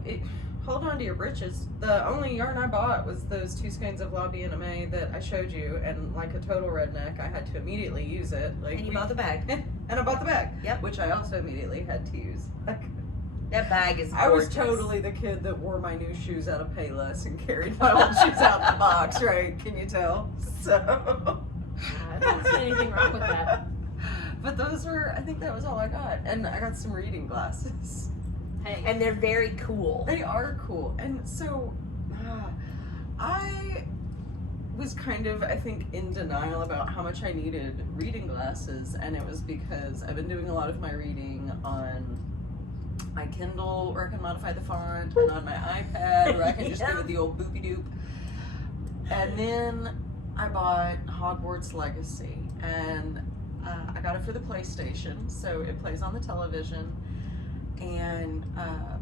Hold on to your britches. The only yarn I bought was those 2 skeins of Lobby and May that I showed you, and like a total redneck, I had to immediately use it. Like, And you bought the bag. and I bought the bag. Yep. Which I also immediately had to use. That bag is gorgeous. I was totally the kid that wore my new shoes out of Payless and carried my old shoes out the box, right? Can you tell? So. I don't see anything wrong with that. But those were, I think that was all I got. And I got some reading glasses. Hey. And they're very cool. They are cool. And so, I was kind of, I think, in denial about how much I needed reading glasses. And it was because I've been doing a lot of my reading on my Kindle, or I can modify the font, and on my iPad, or I can just give it the old boopy doop. And then I bought Hogwarts Legacy, and I got it for the PlayStation, so it plays on the television. And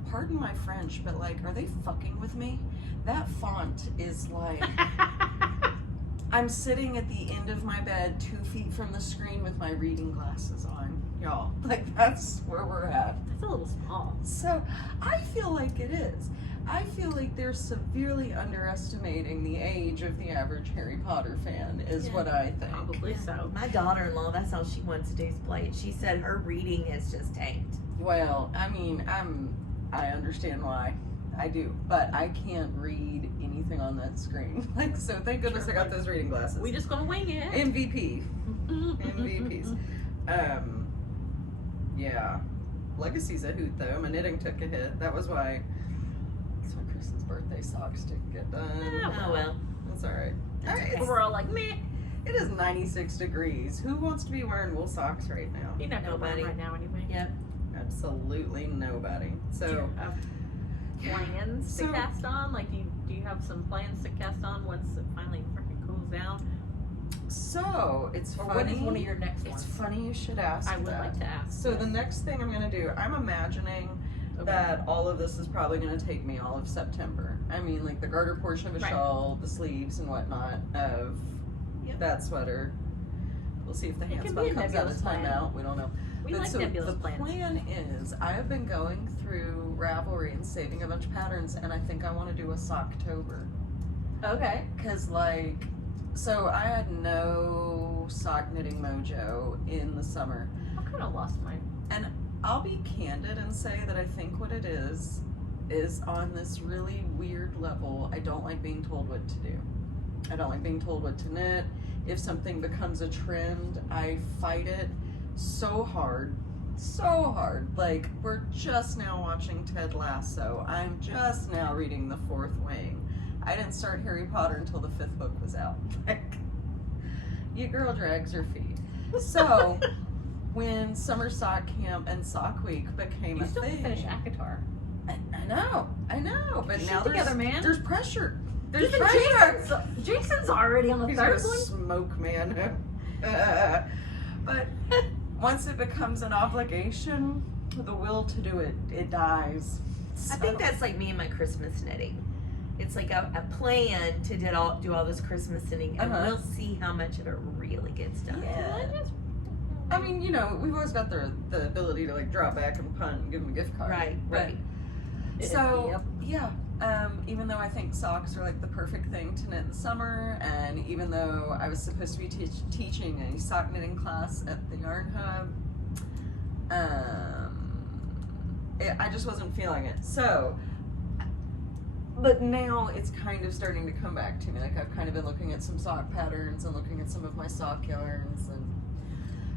pardon my French, but like, are they fucking with me? That font is like, I'm sitting at the end of my bed 2 feet from the screen with my reading glasses on, y'all. Like, that's where we're at. That's a little small. So I feel like it is. I feel like they're severely underestimating the age of the average Harry Potter fan, is Yeah, what I think. Probably so. My daughter-in-law, that's all she wants to do is play it. She said her reading is just tanked. Well, I mean, I understand why. I do, but I can't read anything on that screen. Like, so thank goodness Sure. I got those reading glasses. We just gonna wing it. MVP. MVPs. Yeah. Legacy's a hoot though. My knitting took a hit. That was why Chris's birthday socks didn't get done. Yeah. Oh well. That's alright. That's okay. We're all like, meh. It is 96 degrees. Who wants to be wearing wool socks right now? You're not gonna wear Nobody. them right now anyway. Yep. Absolutely nobody. So, Do you have plans to So- cast on? Like, do you have some plans to cast on once it finally freaking cools down? so it's Or funny. when is one of your next It's ones? funny you should ask I would that. like to ask. So the next thing I'm gonna do, I'm imagining that all of this is probably going to take me all of September. I mean, like the garter portion of a Right. shawl, the sleeves and whatnot of Yep. that sweater. We'll see if the It hand can spot be a comes out of nebulous plan. timeout. We don't know. We But like so nebulous the plans. plan is, I have been going through Ravelry and saving a bunch of patterns, and I think I want to do a Socktober. Okay. Cause like, so I had no sock knitting mojo in the summer. I kind of lost mine. I'll be candid and say that I think what it is on this really weird level, I don't like being told what to do. I don't like being told what to knit. If something becomes a trend, I fight it so hard. Like, we're just now watching Ted Lasso. I'm just now reading The Fourth Wing. I didn't start Harry Potter until the 5th book was out. Like, you girl drags her feet. So, when Summer Sock Camp and Sock Week became You a still have thing. to finish ACOTAR. I know, but Get now your shit together, man. there's pressure. There's Even pressure. Jason's already on the He's third gonna one. smoke, man. But once it becomes an obligation, the will to do it, it dies. I think that's like me and my Christmas knitting. It's like a plan to do all this Christmas knitting, and we'll see how much of it really gets done. Yeah. I mean, you know, we've always got the ability to like drop back and punt and give them a gift card. Right, But right. So, yeah, even though I think socks are like the perfect thing to knit in the summer, and even though I was supposed to be teaching a sock knitting class at the Yarn Hub, I just wasn't feeling it. So, but now it's kind of starting to come back to me. Like, I've kind of been looking at some sock patterns and looking at some of my sock yarns and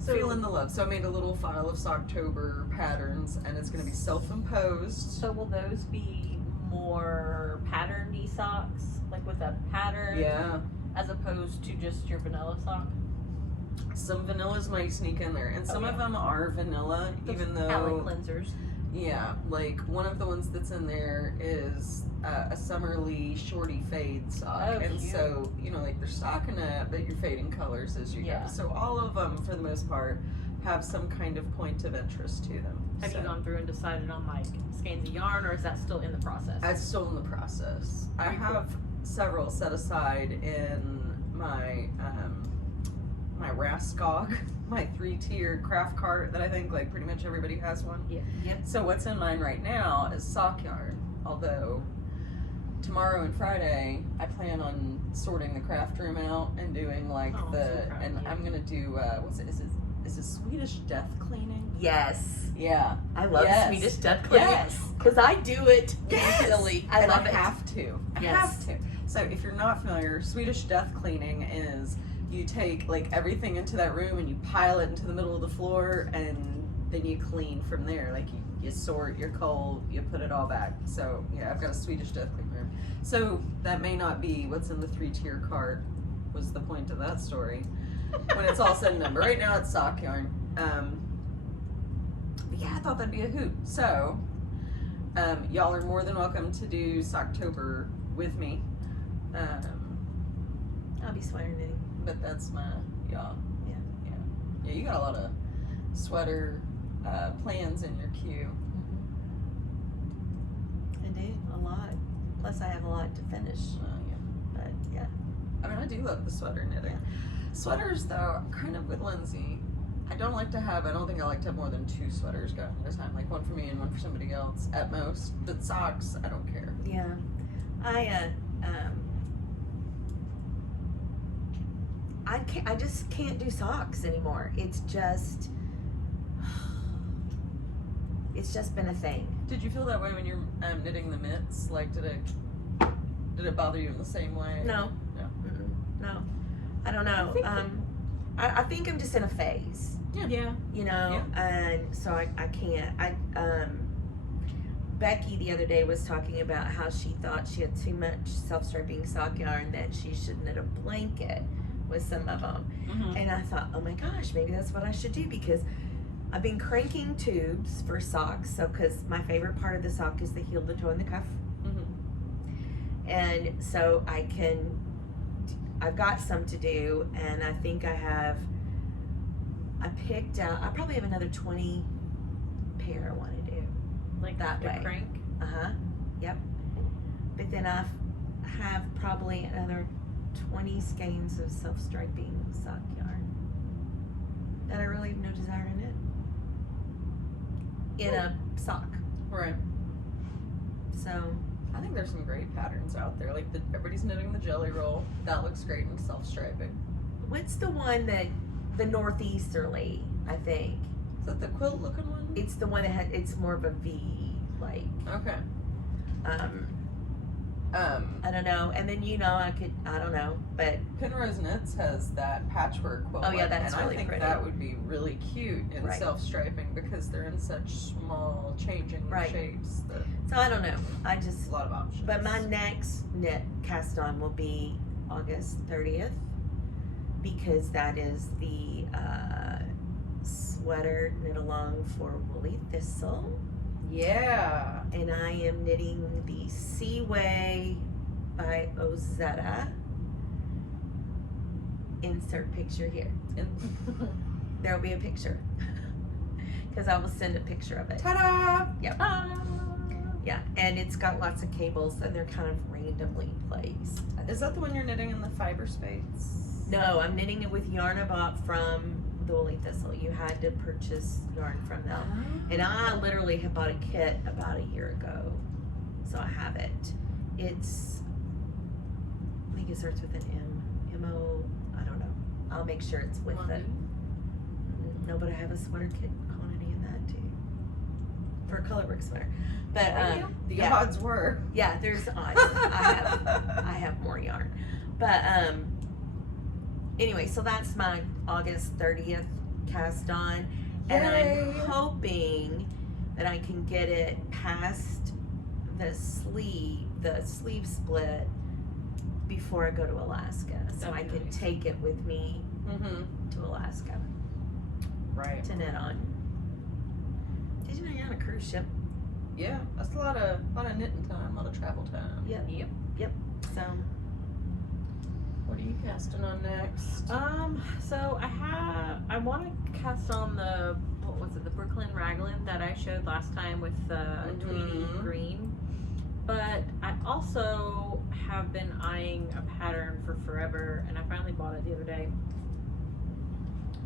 feeling the love. So I made a little file of Socktober patterns, and it's going to be self-imposed. So will those be more patterned socks, like with a pattern? Yeah. As opposed to just your vanilla sock? Some vanillas might sneak in there, and some of them are vanilla, even though palette cleansers. Yeah, like one of the ones that's in there is a Summerly shorty fade sock, and cute. so like they're stockinette, but you're fading colors as you go. So all of them, for the most part, have some kind of point of interest to them. Have you gone through and decided on like skeins of yarn, or is that still in the process? It's still in the process. I have several set aside in my my Raskog, my 3-tiered craft cart that I think like pretty much everybody has one. Yeah. Yep. So what's in mine right now is sock yarn. Although tomorrow and Friday I plan on sorting the craft room out and doing like I'm gonna do is it Swedish death cleaning? Yes. Yeah. I love Swedish death cleaning. Yes. Because I do it usually. I love it. I have to. I have to. So if you're not familiar, Swedish death cleaning is you take like everything into that room and you pile it into the middle of the floor, and then you clean from there. Like you sort your coal, you put it all back. So yeah, I've got a Swedish death clean room. So that may not be what's in the 3-tier cart, was the point of that story. When it's all said and done. But right now it's sock yarn. But yeah, I thought that'd be a hoot. So y'all are more than welcome to do Socktober with me. I'll be sweater knitting. But that's my y'all. Yeah. Yeah, you got a lot of sweater plans in your queue. I do a lot. Plus, I have a lot to finish. Yeah. But yeah. I mean, I do love the sweater knitting. Sweaters, though, kind of with Lindsey. I don't think I like to have more than 2 sweaters going at a time. Like one for me and one for somebody else at most. But socks, I don't care. Yeah. I just can't do socks anymore. It's just been a thing. Did you feel that way when you're knitting the mitts? Like, did it bother you in the same way? No. No. No. I don't know. I think I'm just in a phase. Yeah. And so I can't. Becky the other day was talking about how she thought she had too much self-striping sock yarn, that she should knit a blanket with some of them. Mm-hmm. And I thought, oh my gosh, maybe that's what I should do, because I've been cranking tubes for socks. So, because my favorite part of the sock is the heel, the toe, and the cuff. Mm-hmm. And so I've got some to do, and I think I picked out, I probably have another 20 pair I want to do. Like that way. Crank? Yep. But then I have probably another 20 skeins of self-striping sock yarn that I really have no desire to knit in a sock. Right. So I think there's some great patterns out there. Like everybody's knitting the jelly roll. That looks great in self-striping. what's the one that the northeasterly, I think. Is that the quilt looking one? It's the one that it's more of a V, like. Okay. I don't know. And then I don't know, but Penrose Knits has that patchwork quilt. Oh, yeah, that's and really I think pretty. that would be really cute in Right. self-striping because they're in such small changing Right. shapes that so I don't know. I just a lot of options. But my next knit cast on will be August 30th because that is the sweater knit along for Woolly Thistle. Yeah. And I am knitting the Seaway by Ozetta. Insert picture here. There will be a picture. Because I will send a picture of it. Ta-da! Yep. Yeah, and it's got lots of cables and they're kind of randomly placed. Is that the one you're knitting in the fiber space? No, I'm knitting it with yarn I bought from the Woolly Thistle. You had to purchase yarn from them. And I literally had bought a kit about a year ago. So I have it. It's, I think it starts with an M. M-O, I don't know. I'll make sure it's with it. No, but I have a sweater kit quantity in that too. For a colorwork sweater. But The yeah. odds were. Yeah, there's odds. I have more yarn. But anyway, so that's my August 30th cast on. And Yay. I'm hoping that I can get it past the sleeve split before I go to Alaska. So That'd I be can nice. take it with me to Alaska Right. to knit on. Did you know you're on a cruise ship? Yeah, that's a lot of knitting time, a lot of travel time. Yep. So What are you casting on next? So I want to cast on the Brooklyn Raglan that I showed last time with the Tweedy green, but I also have been eyeing a pattern for forever, and I finally bought it the other day,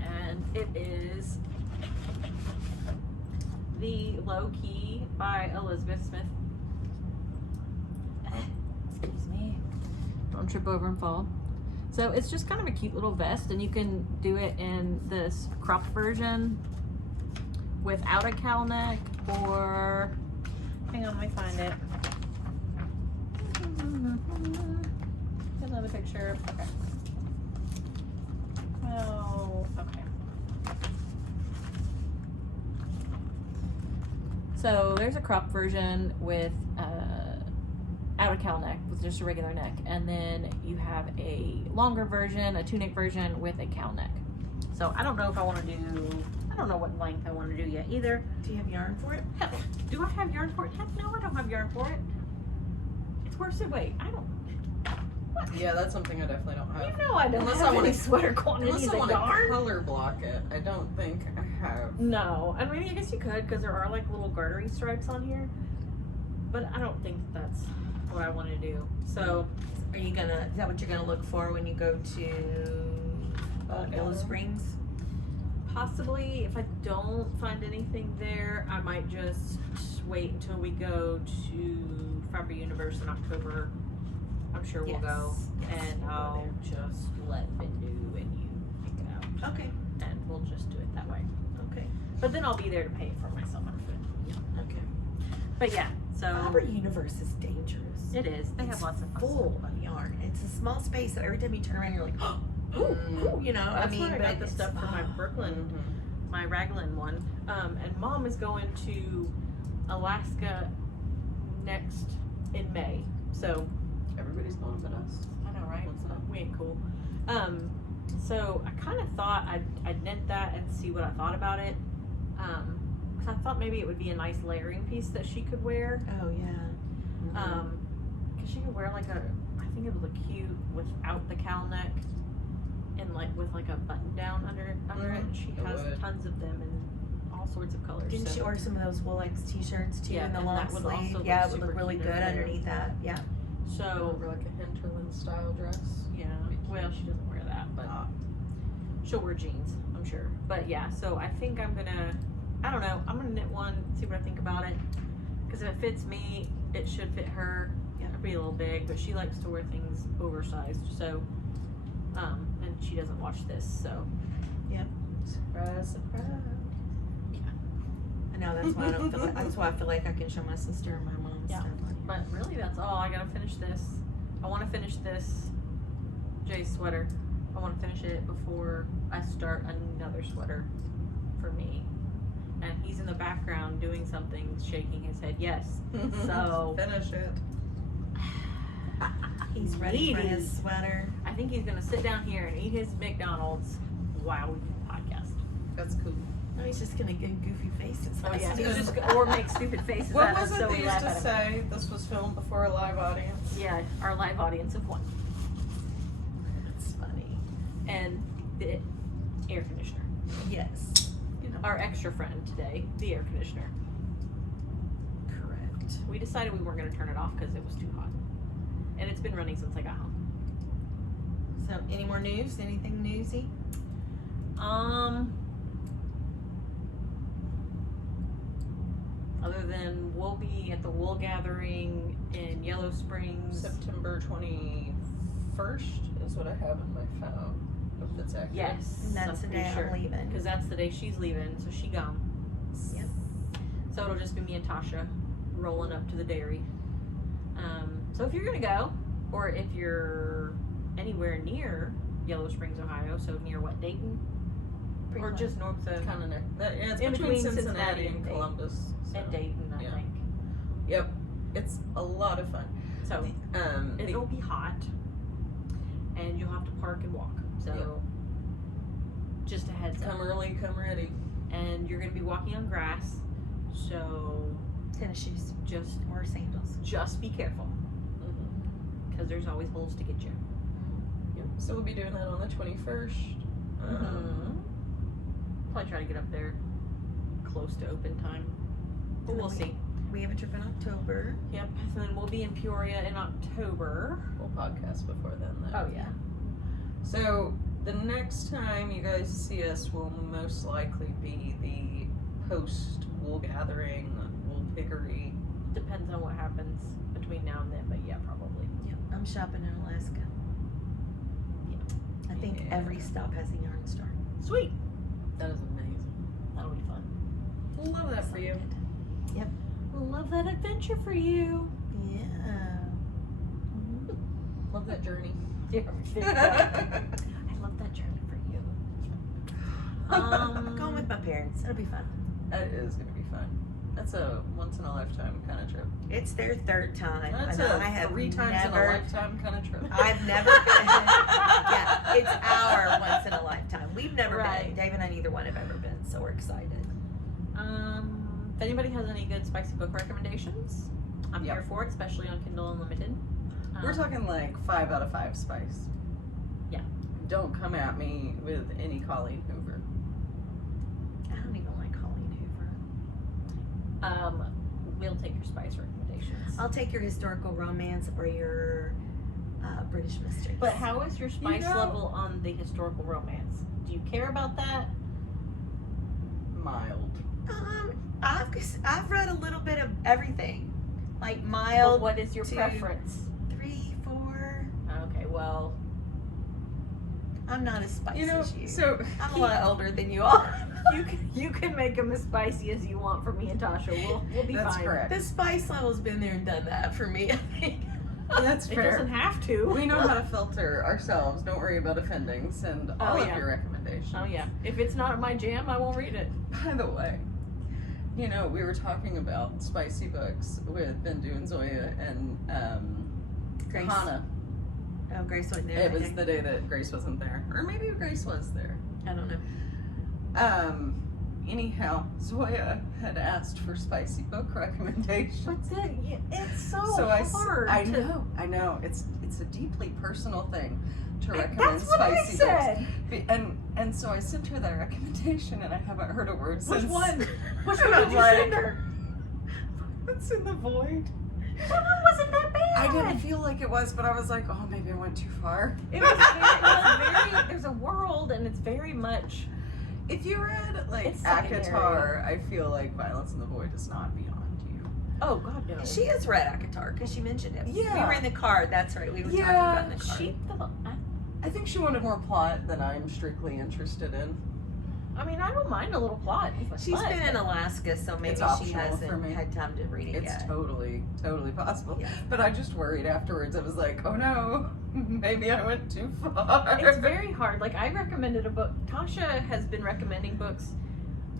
and it is the Low Key by Elizabeth Smith. Excuse me. Don't trip over and fall. So it's just kind of a cute little vest, and you can do it in this cropped version without a cowl neck, or hang on, let me find it. Another picture. Okay. Oh, okay. So there's a cropped version with out a cowl neck with just a regular neck, and then you have a longer version, a tunic version with a cowl neck. So I don't know if I want to do, I don't know what length I want to do yet either. do you have yarn for it? Heck, do I have yarn for it? Heck no, I don't have yarn for it. It's worth it. Wait, I don't. What? Yeah, that's something I definitely don't have. You know I don't Unless have I wanna- any sweater quantities Unless I of want to yarn. color block it, I don't think I have. No, I mean I guess you could because there are like little gartery stripes on here, but I don't think that's what I want to do. So Are you gonna, is that what you're gonna look for when you go to Willow Springs? possibly if I don't find anything there, I might just wait until we go to Fabric Universe in October. I'm sure we'll go, Yes, and we'll go I'll just let Bindu and you pick it out, Okay, and we'll just do it that way. okay, But then I'll be there to pay it for myself. okay. But yeah, so Fabric Universe is dangerous. it is. They have lots of fun Full of yarn. It's a small space, so every time you turn around, you're like, oh, ooh, you know. That's I mean, where I got but the it's- stuff for my Brooklyn, my Raglan one. And Mom is going to Alaska next in May. So Everybody's going but us. I know, right? What's up? We ain't cool. So I kind of thought I'd knit that and see what I thought about it. Because I thought maybe it would be a nice layering piece that she could wear. Oh yeah. Because she could wear like I think it would look cute without the cowl neck, and like with like a button down under it. She It has would. tons of them in all sorts of colors. Didn't so. she order some of those Woolix t-shirts too Yeah, in the and long that would sleeve? also Yeah, look it would look super really cute good over there. underneath that. Yeah. So Over like a Hinterland style dress. yeah, well she doesn't wear that, but she'll wear jeans, I'm sure. But yeah, so I think I'm gonna knit one, see what I think about it. Because if it fits me, it should fit her. Yeah. It'll be a little big, but she likes to wear things oversized. So, and she doesn't watch this, so Surprise, surprise. I know, that's why I don't feel like, that's why I feel like I can show my sister and my mom Yeah. stuff on here. But really, that's all. I gotta finish this. I want to finish this Jay's sweater. I want to finish it before I start another sweater for me. And he's in the background doing something, shaking his head yes. So Finish it. He's ready for Needy. his sweater. I think he's gonna sit down here and eat his McDonald's while we do the podcast. That's cool. No, he's just gonna give goofy faces. Oh yeah, That's he's good. just or make stupid faces What at was us it so they we used laugh to at him. say? This was filmed before a live audience. Yeah, our live audience of one. That's funny. And the air conditioner. Yes. You know. Our extra friend today, the air conditioner. Correct. We decided we weren't going to turn it off because it was too hot. And it's been running since I got home. So, any more news? Anything newsy? Other than we'll be at the wool gathering in Yellow Springs. September 21st is what I have in my phone. If it's accurate. Yes, And that's the day I'm leaving. because that's the day she's leaving, so she gone. Yep. So it'll just be me and Tasha rolling up to the dairy. So if you're gonna go, or if you're anywhere near Yellow Springs, Ohio, so near what, Dayton, or just north of Kind of near. Yeah, it's In between between Cincinnati Cincinnati and and Columbus. So. and Dayton, I yeah. think. Yep. It's a lot of fun. So it'll be hot, and you'll have to park and walk. So Yep. just a heads up. Come early, come ready. And you're gonna be walking on grass, so Tennis shoes just or sandals. be careful, because there's always holes to get you. Yep. So we'll be doing that on the 21st. Probably try to get up there close to open time, but we'll see. We have a trip in October. Yep. And then we'll be in Peoria in October. We'll podcast before then, though. Oh yeah. So the next time you guys see us will most likely be the post wool gathering, wool piggery. Depends on what happens between now and then, but yeah, probably. Yep. I'm shopping in Alaska. Yeah. I think Yeah. every stop has a yarn store. Sweet. That is amazing. That'll be fun. Love that for you. Yep. Love that adventure for you. Yeah. Love that journey. Yeah. I love that journey for you. I'm going with my parents. It'll be fun. That is going to be fun. That's a once in a lifetime kind of trip. It's their third time. That's and a I have 3 times in a never, lifetime kind of trip. I've never been. Yeah, it's our once in a lifetime. We've never Right. been. Dave and I, neither one have ever been, so we're excited. If anybody has any good spicy book recommendations, I'm Yep. here for it, especially on Kindle Unlimited. We're talking like 5 out of 5 spice. Yeah. Don't come at me with any Colleen Hoover. I don't even like Colleen Hoover. We'll take your spice recommendations. I'll take your historical romance or your British mysteries. But how is your spice know- level on the historical romance? Do you care about that? Mild. I've read a little bit of everything, like But mild, what is your to- preference? 3, 4. Okay, well, I'm not as spicy as you. so I'm a lot older than you are. you can make them as spicy as you want for me and Tasha. We'll be that's fine. correct. The spice level's been there and done that for me, I think. That's It fair. doesn't have to. We know how to filter ourselves. Don't worry about offending. Send all of yeah. your recommendations. Oh yeah. If it's not my jam, I won't read it. By the way, you know, we were talking about spicy books with Bindu and Zoya and Grace. Hannah. Oh, Grace wasn't there. It that was day. the day that Grace wasn't there. Or maybe Grace was there. I don't know. Anyhow, Zoya had asked for spicy book recommendations. But then it's so hard. I know. It's a deeply personal thing to recommend That's what I spicy said. books. And so I sent her that recommendation, and I haven't heard a word since. Which one? Which And one I'm did you send like, her? What's in the void? That one wasn't that bad. I didn't feel like it was, but I was like, oh, maybe I went too far. It was very, there's a world, and it's very much. If you read like It's secondary. ACOTAR, I feel like Violence in the Void is not beyond you. Oh God, no. She has read ACOTAR because she mentioned it. Yeah. We were in the car. That's right. We were talking Yeah, about in the car. I think she wanted more plot than I'm strictly interested in. I mean, I don't mind a little plot. She's been in Alaska, so maybe It's she optional for hasn't me. had time to read it It's yet. totally possible. Yeah. But I just worried afterwards. I was like, oh no, maybe I went too far. It's very hard. Like, I recommended a book. Tasha has been recommending books,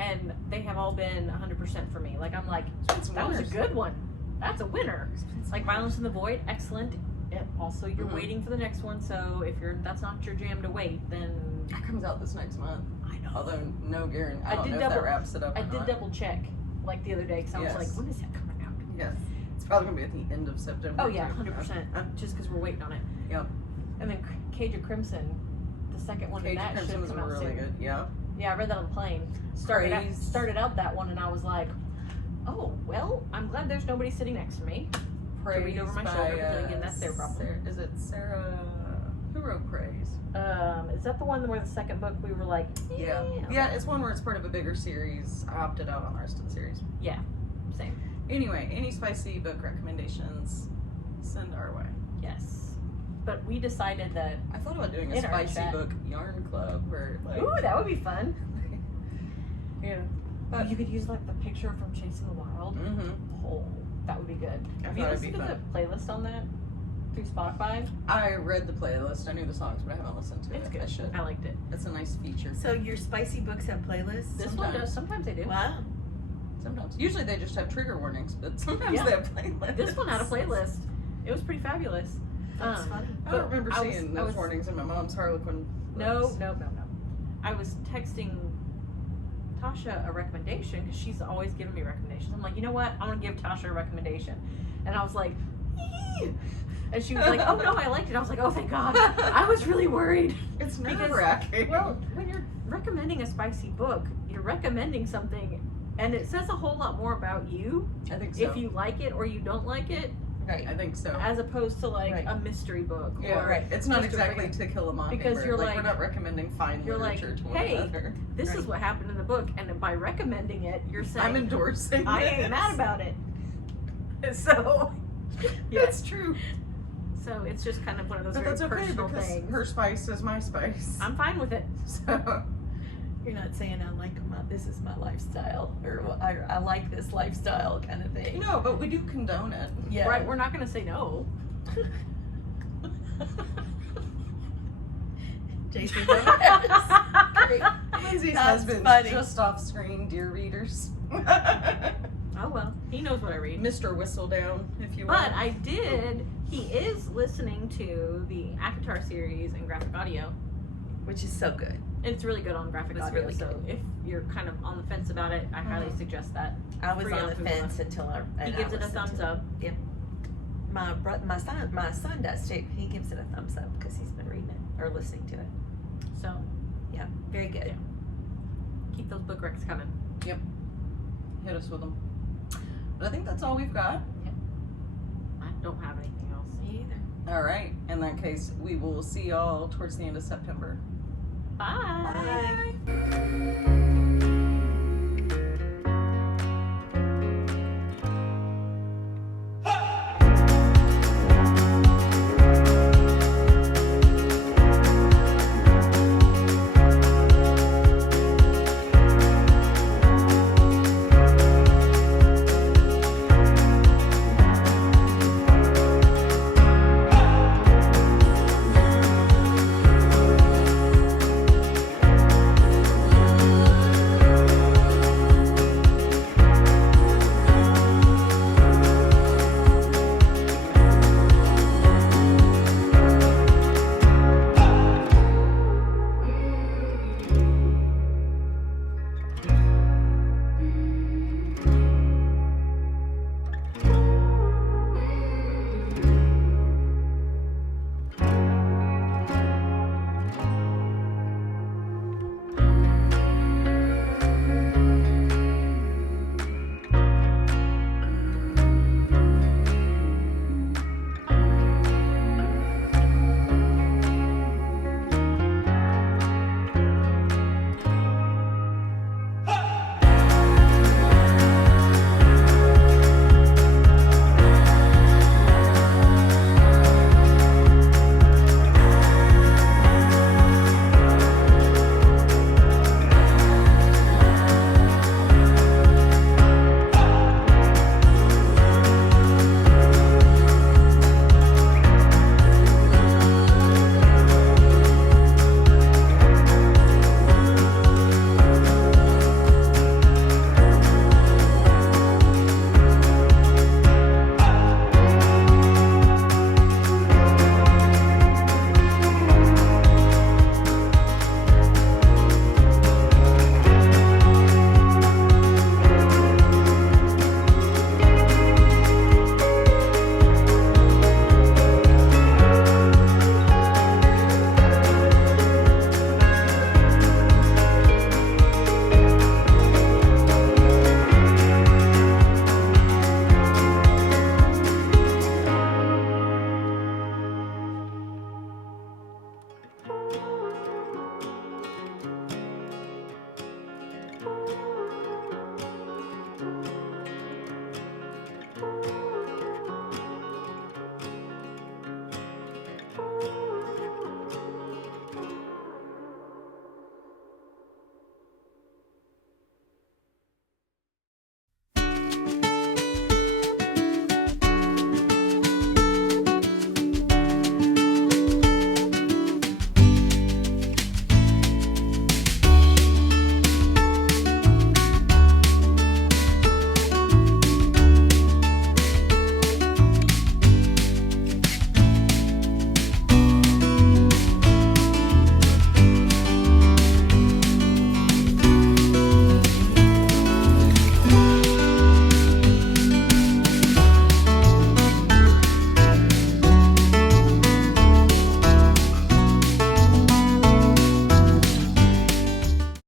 and they have all been 100% for me. Like, I'm like, that was a winners. good one. That's a winner. Like, Violence in the Void, excellent. And also, you're Mhm. waiting for the next one, so if that's not your jam to wait, then That comes out this next month. I know. Although no guarantee. I I don't did know if double- that wraps it up. I or did not. double check, like, the other day, because I was Yes. like, when is that coming out? Yes, it's probably gonna be at the end of September. Oh, yeah, too. 100%. Just because we're waiting on it. Yep. And then Cage of Crimson, the second one Cage in of that Crimson should was come out really soon. good. Yeah. Yeah, I read that on the plane. Praise. Started out that one, and I was like, oh, well, I'm glad there's nobody sitting next to me. Praise read over my by, shoulder, but then again, that's their problem. Is it Sarah? Who wrote Praise? Is that the one where the second book we were like, Yeah. okay. Yeah, it's one where it's part of a bigger series. I opted out on the rest of the series. Same. Anyway, any spicy book recommendations, send our way. Yes. But we decided that, I thought about doing a In our spicy chat. book yarn club where, like, ooh, that would be fun. yeah. But you could use like the picture from Chasing the Wild. Mm-hmm. Oh, that would be good. I Have you thought it'd listened be to fun. the playlist on that through Spotify? I read the playlist. I knew the songs, but I haven't listened to It's it. good. I should. I liked it. It's a nice feature. So your spicy books have playlists? This one does. Sometimes they do. Wow. Sometimes. Usually they just have trigger warnings, but sometimes Yeah. they have playlists. This one had a playlist. It was pretty fabulous. That's funny. I don't remember I was- seeing I those was- warnings in my mom's Harlequin No. books. I was texting Tasha a recommendation because she's always giving me recommendations. I'm like, you know what? I'm gonna give Tasha a recommendation, and I was like, "Ee." And she was like, oh no, I liked it. I was like, oh thank God. I was really worried. It's Because, nerve-wracking. Well, when you're recommending a spicy book, you're recommending something, and it says a whole lot more about you I think so. if you like it or you don't like it, Right. I think so. as opposed to like Right. a mystery book. Yeah, or right. It's not just a exactly regular- To Kill a Mockingbird. Because you're we're like- not recommending fine you're like, literature to one hey, another. This is Right. what happened in the book, and by recommending it, you're saying I'm endorsing I this. ain't mad about it. So, yeah. It's true. So it's just kind of one of those But very that's okay personal because things. her spice is my spice. I'm fine with it. So, You're not saying I like this is my lifestyle or I like this lifestyle kind of thing. no, but we do condone it. Yeah. Right? We're not going to say no. Jason Great. Lindsay's That's husband's funny. just off screen, dear readers. Oh well, he knows what I read. Mr. Whistledown, if you will. But I did. He is listening to the Akatar series in graphic audio. Which is so good. It's really good on graphic It's audio. really so good. if you're kind of on the fence about it, I highly suggest that. I was Free on on the Google. fence until He gives it a thumbs up. My son does too. He gives it a thumbs up because he's been reading it or listening to it. So Yeah, very good. keep those book recs coming. Hit us with them. But I think that's all we've got. I don't have anything else. Me either. All right. In that case, we will see y'all towards the end of September. Bye. Bye.